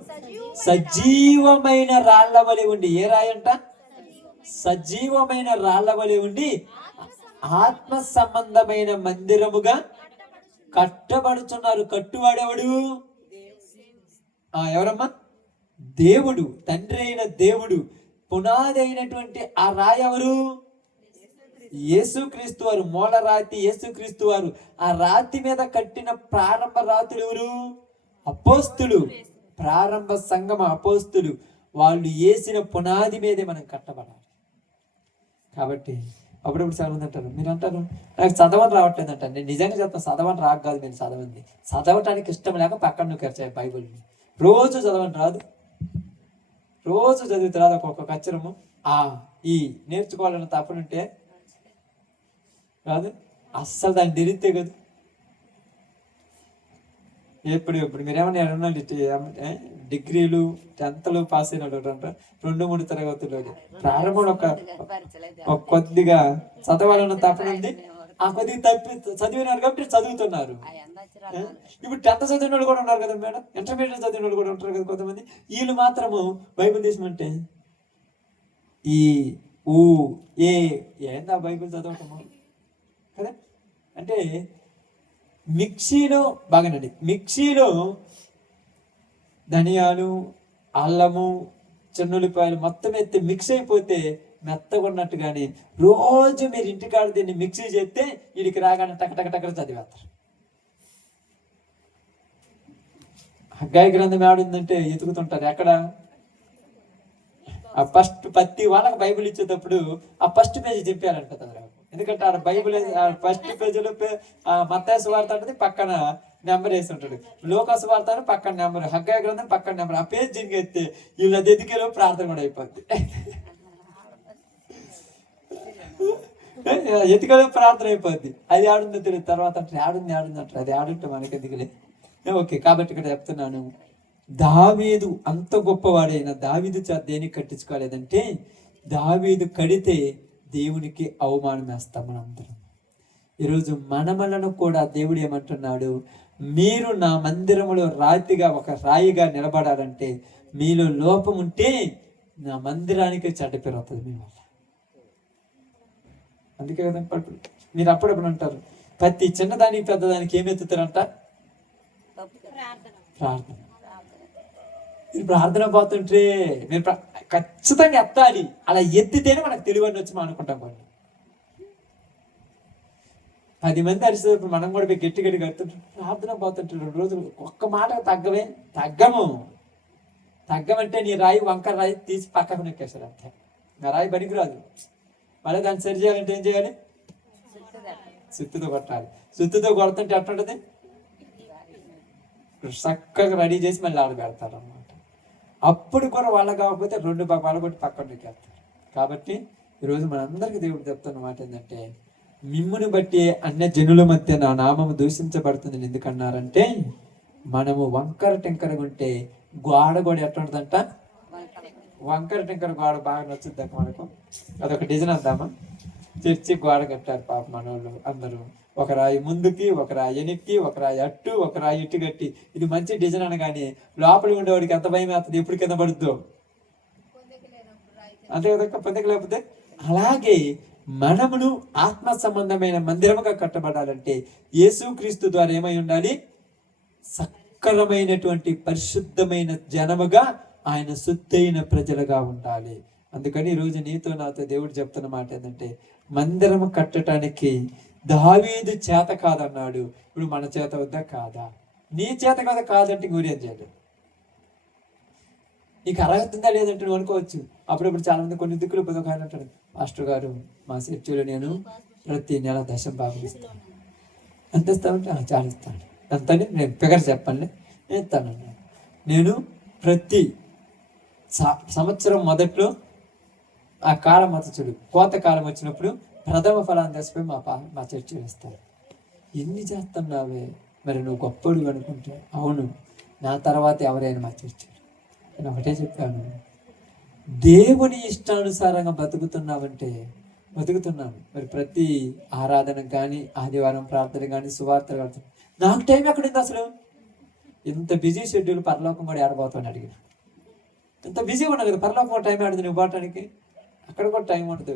సజీవమైన రాళ్ల వలె ఉండి, ఏ రాయంట? సజీవమైన రాళ్ల వలె ఉండి ఆత్మ సంబంధమైన మందిరముగా కట్టబడుచున్నారు. కట్టువాడెవడు? ఎవరమ్మా? దేవుడు, తండ్రి అయిన దేవుడు. పునాది అయినటువంటి ఆ రాయి ఎవరు? యేసుక్రీస్తు వారు. మూల రాతి యేసుక్రీస్తు వారు. ఆ రాతి మీద కట్టిన ప్రారంభ రాతులు ఎవరు? అపోస్తులు. ప్రారంభ సంగమ అపోస్తులు. వాళ్ళు వేసిన పునాది మీదే మనం కట్టబడాలి. కాబట్టి అప్పుడప్పుడు చదవండి అంటారు. మీరు అంటారు నాకు చదవని రావట్లేదు అంటారు. నేను నిజంగా చెప్తాను, చదవని రాక కాదు, మీరు చదవండి. చదవటానికి ఇష్టం లేక పక్కన నువ్వు బైబిల్ని రోజు చదవని రాదు. రోజు చదివితే రాదు ఒక్కొక్క అక్షరము ఈ నేర్చుకోవాలన్న తప్పనుంటే రాదు. అస్సలు దాన్ని తిరిగితే కదా. ఎప్పుడు మీరేమన్నా డిగ్రీలు 10th పాస్ అయిన వాళ్ళు అంటారు 2-3 తరగతుల్లో ప్రారంభంలో ఒక కొద్దిగా చదవాలన్న తప్పనుంది. ఆ కొద్దిగా చదివినారు కాబట్టి చదువుతున్నారు. ఇప్పుడు 10th చదివిన వాళ్ళు కూడా ఉన్నారు కదా మేడం, ఇంటర్మీడియట్ చదివిన వాళ్ళు కూడా ఉంటారు కదా కొంతమంది. వీళ్ళు మాత్రము బైబిల్ తీసిమంటే ఏందా బైబిల్ చదవటము కదా. అంటే మిక్సీలో ధనియాలు, అల్లము, చెన్నుల్లిపాయలు మొత్తం ఎత్తి మిక్స్ అయిపోతే మెత్తగా ఉన్నట్టు. కానీ రోజు మీరు ఇంటికాడ దీన్ని మిక్సీ చేస్తే వీడికి రాగానే టక చదివేస్తారు. హగ్గయి గ్రంథం ఏడుందంటే ఎతుకుతుంటారు. ఎక్కడ? ఆ ఫస్ట్ ప్రతి వాళ్ళకి బైబిల్ ఇచ్చేటప్పుడు ఆ ఫస్ట్ పేజీ చెప్పారంట. ఎందుకంటే ఆడ బైబిల్ ఫస్ట్ పేజీలో మత్తయి సువార్త అంటే పక్కన నెంబర్ వేసి ఉంటాడు, లూకా సువార్త అని పక్కన నెంబర్, హగ్గయి గ్రంథం పక్కన నెంబర్. ఆ పేజ్ జింగెత్తే వీళ్ళ ఎదికేలో ప్రార్థన కూడా అయిపోద్ది. ఎతికలో ప్రార్థన అయిపోద్ది. అది ఆడుందో తెలియదు. తర్వాత అంటే ఆడుంది అంటారు. అది ఆడుంటే మనకి ఎదికలే. ఓకే, కాబట్టి ఇక్కడ చెప్తున్నాను, దావీదు అంత గొప్పవాడైన దావీదు దేనికి కట్టించుకోలేదంటే దావీదు కడితే దేవునికి అవమానం వేస్తాం మనందరం. ఈరోజు మనమలను కూడా దేవుడు ఏమంటున్నాడు? మీరు నా మందిరములో ఒక రాయిగా నిలబడాలంటే మీలో లోపం ఉంటే నా మందిరానికి చెడ్డ పేరు అవుతుంది మీ వల్ల. అందుకే కదా మీరు అప్పుడప్పుడు అంటారు ప్రతి చిన్నదానికి పెద్దదానికి ఏమెత్తుతారంట? ప్రార్థన. మీరు ప్రార్థన పోతుంటే మీరు ఖచ్చితంగా ఎత్తాలి. అలా ఎత్తితేనే మనకు తెలివని వచ్చి మనం అనుకుంటాం. కొన్ని 10 మంది అరిసేటప్పుడు మనం కూడా గట్టి కడుతుంటాం. ప్రార్థన పోతుంటే 2 రోజులు ఒక్క మాట తగ్గమంటే నీ రాయి వంకర రాయి తీసి పక్కకు నెక్కేశారు. అంతే. నా రాయి పనికిరాదు. మళ్ళీ దాన్ని సరి చేయాలంటే ఏం చేయాలి? సుత్తితో కొట్టాలి. సుత్తితో కొడుతుంటే ఎట్లుంటుంది? చక్కగా రెడీ చేసి మళ్ళీ ఆడ పెడతారు అన్నమాట. అప్పుడు కూడా వాళ్ళ కాకపోతే 2 భాగాలు కొట్టి పక్కన నెక్కేస్తారు. కాబట్టి ఈరోజు మనందరికీ దేవుడు చెప్తున్న మాట ఏంటంటే మిమ్మును బట్టి అన్య జనుల మధ్య నా నామము దూషించబడుతుంది ఎందుకన్నారంటే, మనము వంకర టెంకరగా ఉంటే గోడ కూడా ఎట్లా ఉంటుందంట, వంకర టెంకర గోడ బాగా నచ్చుద్దాం మనకు. అదొక డిజైన్ అందామా. చర్చి గోడ కట్టారు పాప మనోళ్ళు అందరూ, ఒక రాయి ముందుకి, ఒక రాయి వెనక్కి, ఒక రాయి అట్టు, ఒక రాయి ఇటు కట్టి. ఇది మంచి డిజైన్ అనగానే లోపల ఉండేవాడికి ఎంత భయం వేస్తుంది, ఎప్పుడు కింద పడుద్దో. అంతే కదా, పొందక లేకపోతే. అలాగే మనమును ఆత్మ సంబంధమైన మందిరముగా కట్టబడాలంటే యేసుక్రీస్తు ద్వారా ఏమై ఉండాలి, సక్రమైనటువంటి పరిశుద్ధమైన జనముగా, ఆయన శుద్ధైన ప్రజలుగా ఉండాలి. అందుకని ఈరోజు నీతో నాతో దేవుడు చెప్తున్న మాట ఏంటంటే, మందిరము కట్టడానికి దావీదు చేత కాదన్నాడు, ఇప్పుడు మన చేత వద్దా కాదా? నీ చేత కదా కాదంటే ఇంకేం చేయాలి? నీకు అర్హత ఉందా లేదంటే నువ్వు అనుకోవచ్చు. అప్పుడప్పుడు చాలా మంది కొన్ని దిక్కులు పొందక అంటాడు, మాస్టర్ గారు మా చర్చిలో నేను ప్రతి నెల దశంభాగం ఇస్తాను. ఎంత ఇస్తామంటే చాలా ఇస్తాను. అంతని నేను ఫిగర్ చెప్పండి, నేను ఇస్తానన్నాను. నేను ప్రతి సంవత్సరం మొదట్లో ఆ కాలం మతచుడు కోత కాలం వచ్చినప్పుడు ప్రథమ ఫలాన్ని తెచ్చిపోయి మా చర్చి వేస్తారు. ఎన్ని చేస్తున్నావే, మరి నువ్వు గొప్పడు అనుకుంటే అవును, నా తర్వాత ఎవరైనా మా చర్చి. నేను ఒకటే చెప్పాను, దేవుని ఇష్టానుసారంగా బతుకుతున్నావంటే బతుకుతున్నాను. మరి ప్రతి ఆరాధనకు కానీ, ఆదివారం ప్రార్థన కానీ, సువార్తలు కానీ నాకు టైం ఎక్కడుంది అసలు? ఇంత బిజీ షెడ్యూల్ పరలోకం కూడా ఏడబోతాను అడిగిన. ఇంత బిజీగా ఉండదు కదా పరలోకం, టైం ఆడదు నువ్వు పోవటానికి. అక్కడ కూడా టైం ఉండదు.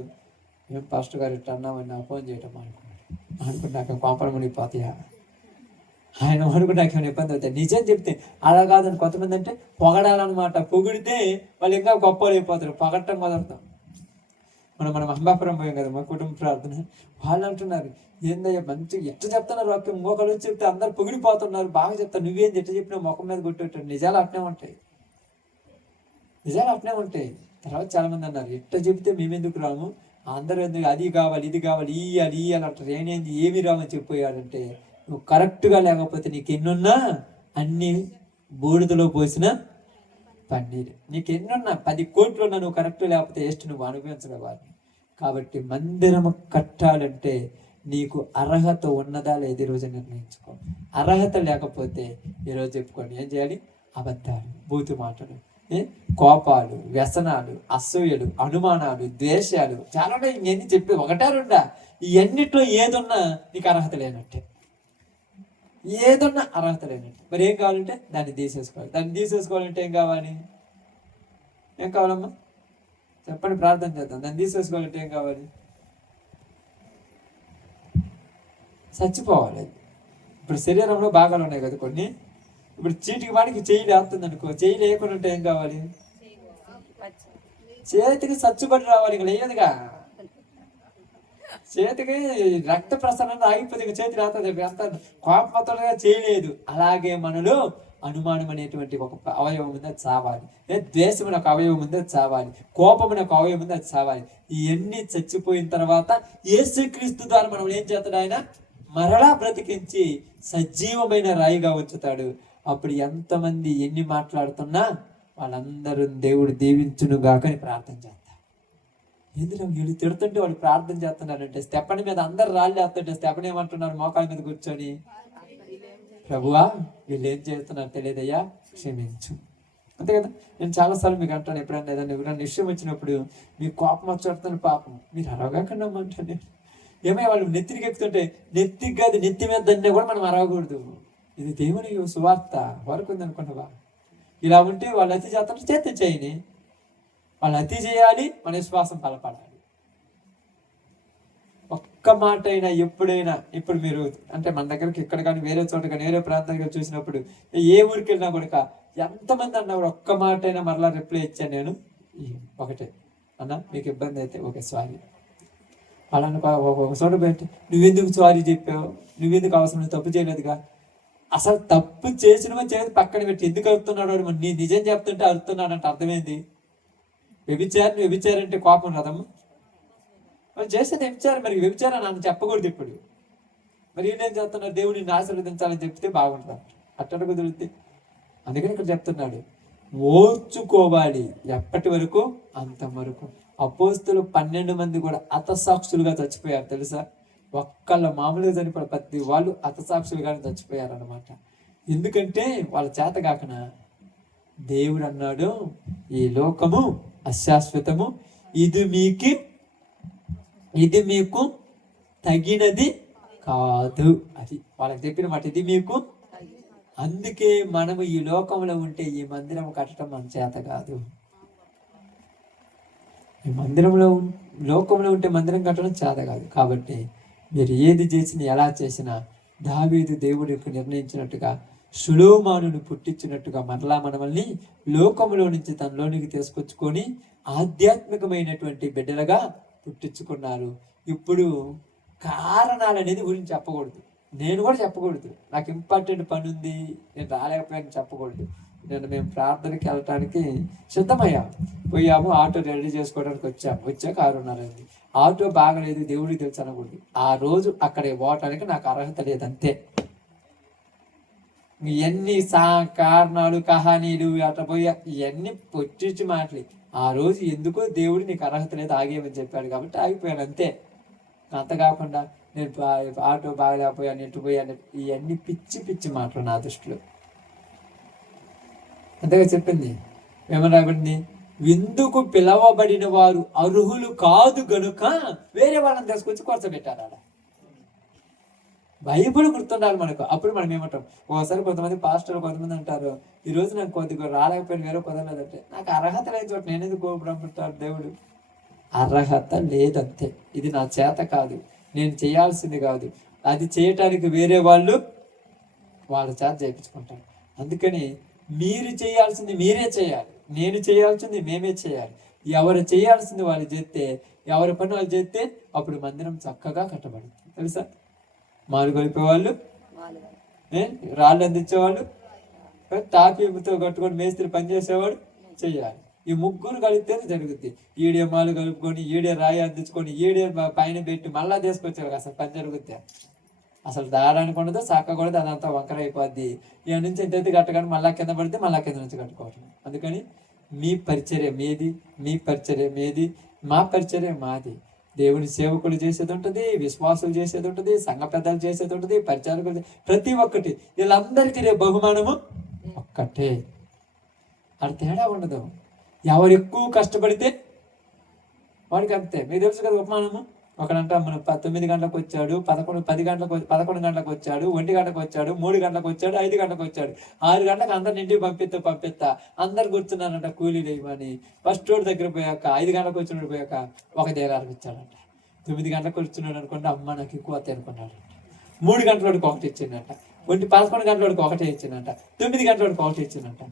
ఏం పాస్టర్ గారు ఇట్లా అన్నామని నా ఫోన్ చేయటం అనుకుంటున్నాక కోపం మునిగిపోతాయా? ఆయన అనుకుంటాక ఏమైనా ఇబ్బంది అవుతాయి. నిజం చెప్తే అలా కాదని కొంతమంది అంటే పొగడాలన్నమాట. పొగిడితే వాళ్ళు ఇంకా గొప్ప అయిపోతారు, పొగట్టం మొదలుతాం. మనం అంబాపురం పోయాం కదా మా కుటుంబ ప్రార్థన, వాళ్ళు అంటున్నారు ఏందయ్యా మంచిగా ఎట్లా చెప్తున్నారు వాక్యం, ఇంకొకరు వచ్చి చెప్తే అందరు పొగిడిపోతున్నారు, బాగా చెప్తారు, నువ్వేంది ఎట్లా చెప్పినా ముఖం మీద కొట్టేటారు. నిజాలు అట్నే ఉంటాయి, నిజాలు అట్నే ఉంటాయి. తర్వాత చాలా మంది అన్నారు ఎట్లా చెప్తే మేమెందుకు రాము, అందరూ ఎందుకు అది కావాలి ఇది కావాలి ఇయ్యాలి అంటారు. ఏంటి ఏమి రామని చెప్పిపోయాడంటే, నువ్వు కరెక్ట్గా లేకపోతే నీకు ఎన్నున్నా అన్ని బూడిదలో పోసిన పన్నీరు. నీకు ఎన్నున్నా 10 కోట్లు ఉన్నా నువ్వు కరెక్ట్ లేకపోతే వేస్ట్, నువ్వు అనుభవించడం వారిని. కాబట్టి మందిరము కట్టాలంటే నీకు అర్హత ఉన్నదా లేదు ఈరోజు నిర్ణయించుకో. అర్హత లేకపోతే ఈరోజు చెప్పుకోండి ఏం చేయాలి, అబద్ధాలు, బూతు మాటలు, కోపాలు, వ్యసనాలు, అసూయలు, అనుమానాలు, ద్వేషాలు, చాలా ఇవన్నీ చెప్పి ఒకటా రెండా, ఇవన్నిట్లో ఏదున్నా నీకు అర్హత లేనట్టే, ఏదున్నా అర్హత లేనట్టే. మరి ఏం కావాలంటే దాన్ని తీసేసుకోవాలి. దాన్ని తీసేసుకోవాలంటే ఏం కావాలి, ఏం కావాలమ్మా చెప్పండి, ప్రార్థన చేద్దాం. దాన్ని తీసేసుకోవాలంటే ఏం కావాలి, చచ్చిపోవాలి. ఇప్పుడు శరీరంలో భాగాలు ఉన్నాయి కదా కొన్ని. ఇప్పుడు చీటికి వాడికి చెయ్యి లేస్తుంది అనుకో, చెయ్యి లేకుండా ఉంటే ఏం కావాలి, చేతికి సచ్చుబడి రావాలి. ఇంకా లేదుగా, చేతికి రక్త ప్రసరణ ఆగిపోతే ఇంకా చేతి రాస్తుంది. అంత కోపమతలుగా చేయలేదు. అలాగే మనలో అనుమానం అనేటువంటి ఒక అవయవం ఉంది, అది చావాలి. ద్వేషం అనే ఒక అవయవం ఉంది, అది చావాలి. కోపం అనే ఒక అవయవం ఉంది, అది చావాలి. ఇవన్నీ చచ్చిపోయిన తర్వాత యేసుక్రీస్తు ద్వారా మనం ఏం చేస్తాడు, ఆయన మరలా బ్రతికించి సజీవమైన రాయిగా ఉంచుతాడు. అప్పుడు ఎంతమంది ఎన్ని మాట్లాడుతున్నా వాళ్ళందరూ దేవుడు దీవించును గాకని ప్రార్థన చేస్తారు. ఎందుకు వీళ్ళు తిడుతుంటే వాళ్ళు ప్రార్థన చేస్తున్నారంటే, స్టెఫనీ మీద అందరు రాళ్ళు వేస్తుంటే స్టెఫనీ ఏమంటున్నారు మోకాళ్ళ మీద కూర్చొని, ప్రభువా వీళ్ళు ఏం చేస్తున్నారు తెలియదయ్యా క్షమించు. అంతే కదా. నేను చాలాసార్లు మీకు అంటాను, ఎప్పుడన్నా ఏదైనా ఎవరైనా విషయం వచ్చినప్పుడు మీకు కోపం వచ్చేస్తున్న పాపం మీరు అరవగాకన్నా అంటాను. ఏమై వాళ్ళు నెత్తికి ఎక్కుతుంటే నెత్తికి కాదు నెత్తి మీద దాన్ని కూడా మనం అరవకూడదు. ఇది దేవుని సువార్త వరకు ఉంది అనుకుంటావా. ఇలా ఉంటే వాళ్ళు అతి చేస్తారు, చేతి చేయని వాళ్ళు అతి చేయాలి, మన విశ్వాసం బలపడాలి. ఒక్క మాట అయినా ఎప్పుడైనా, ఇప్పుడు మీరు అంటే మన దగ్గరికి ఇక్కడ కానీ వేరే చోట కానీ వేరే ప్రాంతానికి చూసినప్పుడు ఏ ఊరికి వెళ్ళినా కూడా ఎంతమంది అన్నా కూడా ఒక్క మాట అయినా మరలా రిప్లై ఇచ్చాను నేను, ఒకటే అన్న మీకు ఇబ్బంది అయితే ఓకే సారీ. అలా ఒక చోట పెట్టి నువ్వెందుకు సారీ చెప్పావు, నువ్వెందుకు అవసరం, తప్పు చేయలేదుగా. అసలు తప్పు చేసినవో చేయదు పక్కన పెట్టి ఎందుకు అరుతున్నాడు వాడు, నీ నిజం చెప్తుంటే అరుతున్నాడు అంటే అర్థమైంది. వ్యభిచారంటే కోపం రాదమ్మా, వాళ్ళు చేసేది వ్యభిచారం. మరి వ్యభిచారం నన్ను చెప్పకూడదు ఇప్పుడు. మరి ఏం చేస్తున్నారు, దేవుడిని ఆశీర్వదించాలని చెప్తే బాగుంటుంది, అట్టడు కుదురుద్ది. అందుకని ఇక్కడ చెప్తున్నాడు ఓర్చుకోవాలి. ఎప్పటి వరకు, అంత వరకు. అపోస్తులు 12 మంది కూడా హతసాక్షులుగా చచ్చిపోయారు తెలుసా. ఒక్కళ్ళ మామూలుగా చనిపోయిన ప్రతి వాళ్ళు హతసాక్షులుగానే చచ్చిపోయారన్నమాట. ఎందుకంటే వాళ్ళ చేత కాకన దేవుడు అన్నాడు, ఈ లోకము అశాశ్వతము, ఇది మీకు తగినది కాదు. అది వాళ్ళకి చెప్పిన మాట, ఇది మీకు. అందుకే మనము ఈ లోకంలో ఉంటే ఈ మందిరం కట్టడం మన చేత కాదు. ఈ లోకంలో ఉంటే మందిరం కట్టడం చేత కాదు. కాబట్టి మీరు ఏది చేసినా ఎలా చేసినా దావీదు దేవుడి యొక్క నిర్ణయించినట్టుగా సులోమానును పుట్టించినట్టుగా మరలా మనల్ని లోకంలో నుంచి తనలోనికి తీసుకొచ్చుకొని ఆధ్యాత్మికమైనటువంటి బిడ్డలుగా పుట్టించుకున్నారు. ఇప్పుడు కారణాలు అనేది గురించి చెప్పకూడదు, నేను కూడా చెప్పకూడదు. నాకు ఇంపార్టెంట్ పని ఉంది, నేను రాలేకపోయాను చెప్పకూడదు. మేము ప్రార్థనకి వెళ్ళటానికి పోయాము, ఆటో రెడీ చేసుకోవడానికి వచ్చాక 6:30 అయింది. ఆటో బాగలేదు, దేవుడికి తెలుసు అనకూడదు. ఆ రోజు అక్కడ పోవటానికి నాకు అర్హత లేదంతే. ఇవన్నీ కారణాలు, కహానీలు అట్లా పోయా, ఇవన్నీ పొట్టించి మాటలు. ఆ రోజు ఎందుకో దేవుడు నీకు అర్హత లేదు, ఆగేమని చెప్పాడు కాబట్టి ఆగిపోయాను అంతే. అంత కాకుండా నేను ఆటో బాగలేకపోయాను, ఎటు పోయాను, ఇవన్నీ పిచ్చి మాటలు నా దృష్టిలో. అంతగా చెప్పింది ఏమని రాబడింది, విందుకు పిలవబడిన వారు అర్హులు కాదు గనుక వేరే వాళ్ళని తీసుకొచ్చి కూర్చోబెట్టారు ఆడ. బైబిల్ గుర్తుండాలి మనకు. అప్పుడు మనం ఏమంటాం, ఒకసారి కొంతమంది పాస్టర్లు కొంతమంది అంటారు, ఈ రోజు నాకు కొద్దిగా రాలేకపోయిన వేరే కుదరలేదంటే, నాకు అర్హత లేదు చోట నేను ఎందుకు కోపడంటారు దేవుడు. అర్హత లేదంతే. ఇది నా చేత కాదు, నేను చేయాల్సింది కాదు. అది చేయటానికి వేరే వాళ్ళు వాళ్ళ చేత చేయించుకుంటారు. అందుకని మీరు చేయాల్సింది మీరే చేయాలి, నేను చేయాల్సింది మేమే చేయాలి. ఎవరు చేయాల్సింది వాళ్ళు చేస్తే, ఎవరి పని వాళ్ళు చేస్తే అప్పుడు మందిరం చక్కగా కట్టబడుతుంది. తెలుసా, మాలు కలిపేవాళ్ళు, రాళ్ళు అందించేవాళ్ళు, తాపీతో కట్టుకొని మేస్త్రి పని చేసేవాడు చేయాలి. ఈ ముగ్గురు కలిపితేనే జరుగుద్ది. ఈడే మాలు కలుపుకొని, ఈడే రాయి అందించుకొని, ఈడే పైన పెట్టి మళ్ళా తీసుకొచ్చారు, అసలు పని జరుగుద్ది. అసలు దారానికి ఉండదు, చక్కకూడదు, అదంతా వంకర అయిపోద్ది. ఇక నుంచి ఎంత కట్టగానే మళ్ళా కింద పడితే మళ్ళా కింద నుంచి కట్టుకోవటం. అందుకని మీ పరిచర్య మీది, మీ పరిచర్య మీది, మా పరిచర్య మాది. దేవుని సేవకులు చేసేది ఉంటుంది, విశ్వాసులు చేసేది ఉంటుంది, సంఘ పెద్దలు చేసేది ఉంటుంది, పరిచారకులు, ప్రతి ఒక్కటి. వీళ్ళందరికీ రేపు బహుమానము ఒక్కటే, అది తేడా ఉండదు. ఎవరు ఎక్కువ కష్టపడితే వాడికి అంతే. మీకు తెలుసు కదా ఉపమానము. ఒకడంట మనం 9 గంటలకు వచ్చాడు, 11 గంటలకు వచ్చాడు, 1 గంటకు వచ్చాడు, 3 గంటలకు వచ్చాడు, 5 గంటలకు వచ్చాడు, 6 గంటలకు అందరిని ఇంటికి పంపిస్తా అందరు కూర్చున్నారంట కూలీలు ఇవ్వని. ఫస్ట్ రోడ్ దగ్గర పోయాక 5 గంటలకు వచ్చినప్పుడు పోయాక ఒక దేగారికి ఇచ్చాడంట. 9 గంటలకు వచ్చినాడు అనుకుంటే అమ్మ నాకు ఎక్కువ అనుకున్నాడంట. 3 గంటలకి ఒకటి ఇచ్చిందంట, 11 గంటలకి ఒకటే ఇచ్చిందంట, 9 గంటలకి ఒకటి ఇచ్చిందంట.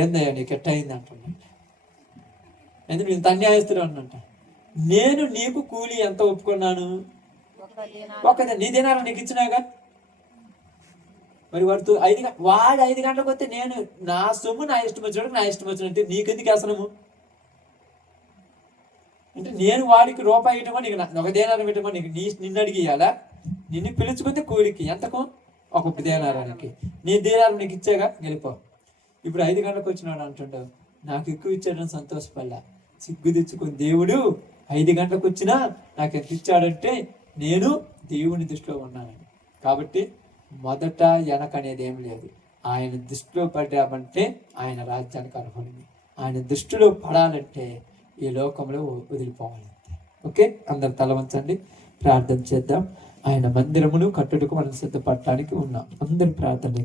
ఏందయ్యా నీకు ఎట్ట అయింది అంటున్నాడు. ఎందుకు నేను అన్యాయస్తుడు అన్నంట. నేను నీకు కూలి ఎంత ఒప్పుకున్నాను, నీ దినాలు నీకు ఇచ్చినాగా. మరి వాడు 5 గంటలకు వస్తే నేను నా సొమ్ము నా ఇష్టం వచ్చినట్టు, నా ఇష్టం వచ్చినట్టు నీకెందుకు అసలు అంటే, నేను వాడికి రూపాయి ఇవ్వటమో నీకు ఒక దేనారం ఇవ్వటమో నీకు నిన్ను అడిగియాలా? నిన్ను పిలుచుకుంటే కూలికి ఎంతకు, ఒక దేనారానికి. నీ దేనారం నీకు ఇచ్చాగా, గెలిపో. ఇప్పుడు 5 గంటలకు వచ్చినాడు అంటుండవు, నాకు ఎక్కువ ఇచ్చాడని సంతోషపడ్డా. సిగ్గు తెచ్చుకొని దేవుడు 5 గంటలకు వచ్చినా నాకు ఎంత ఇచ్చాడంటే నేను దేవుని దృష్టిలో ఉన్నానని. కాబట్టి మొదట వెనక అనేది ఏం లేదు. ఆయన దృష్టిలో పడ్డామంటే ఆయన రాజ్యానికి అర్హుడిని. ఆయన దృష్టిలో పడాలంటే ఈ లోకంలో వదిలిపోవాలంటే. ఓకే, అందరు తల వంచండి, ప్రార్థన చేద్దాం. ఆయన మందిరమును కట్టుటకు మనం సిద్ధపడటానికి ఉన్నాం. అందరి ప్రార్థనకి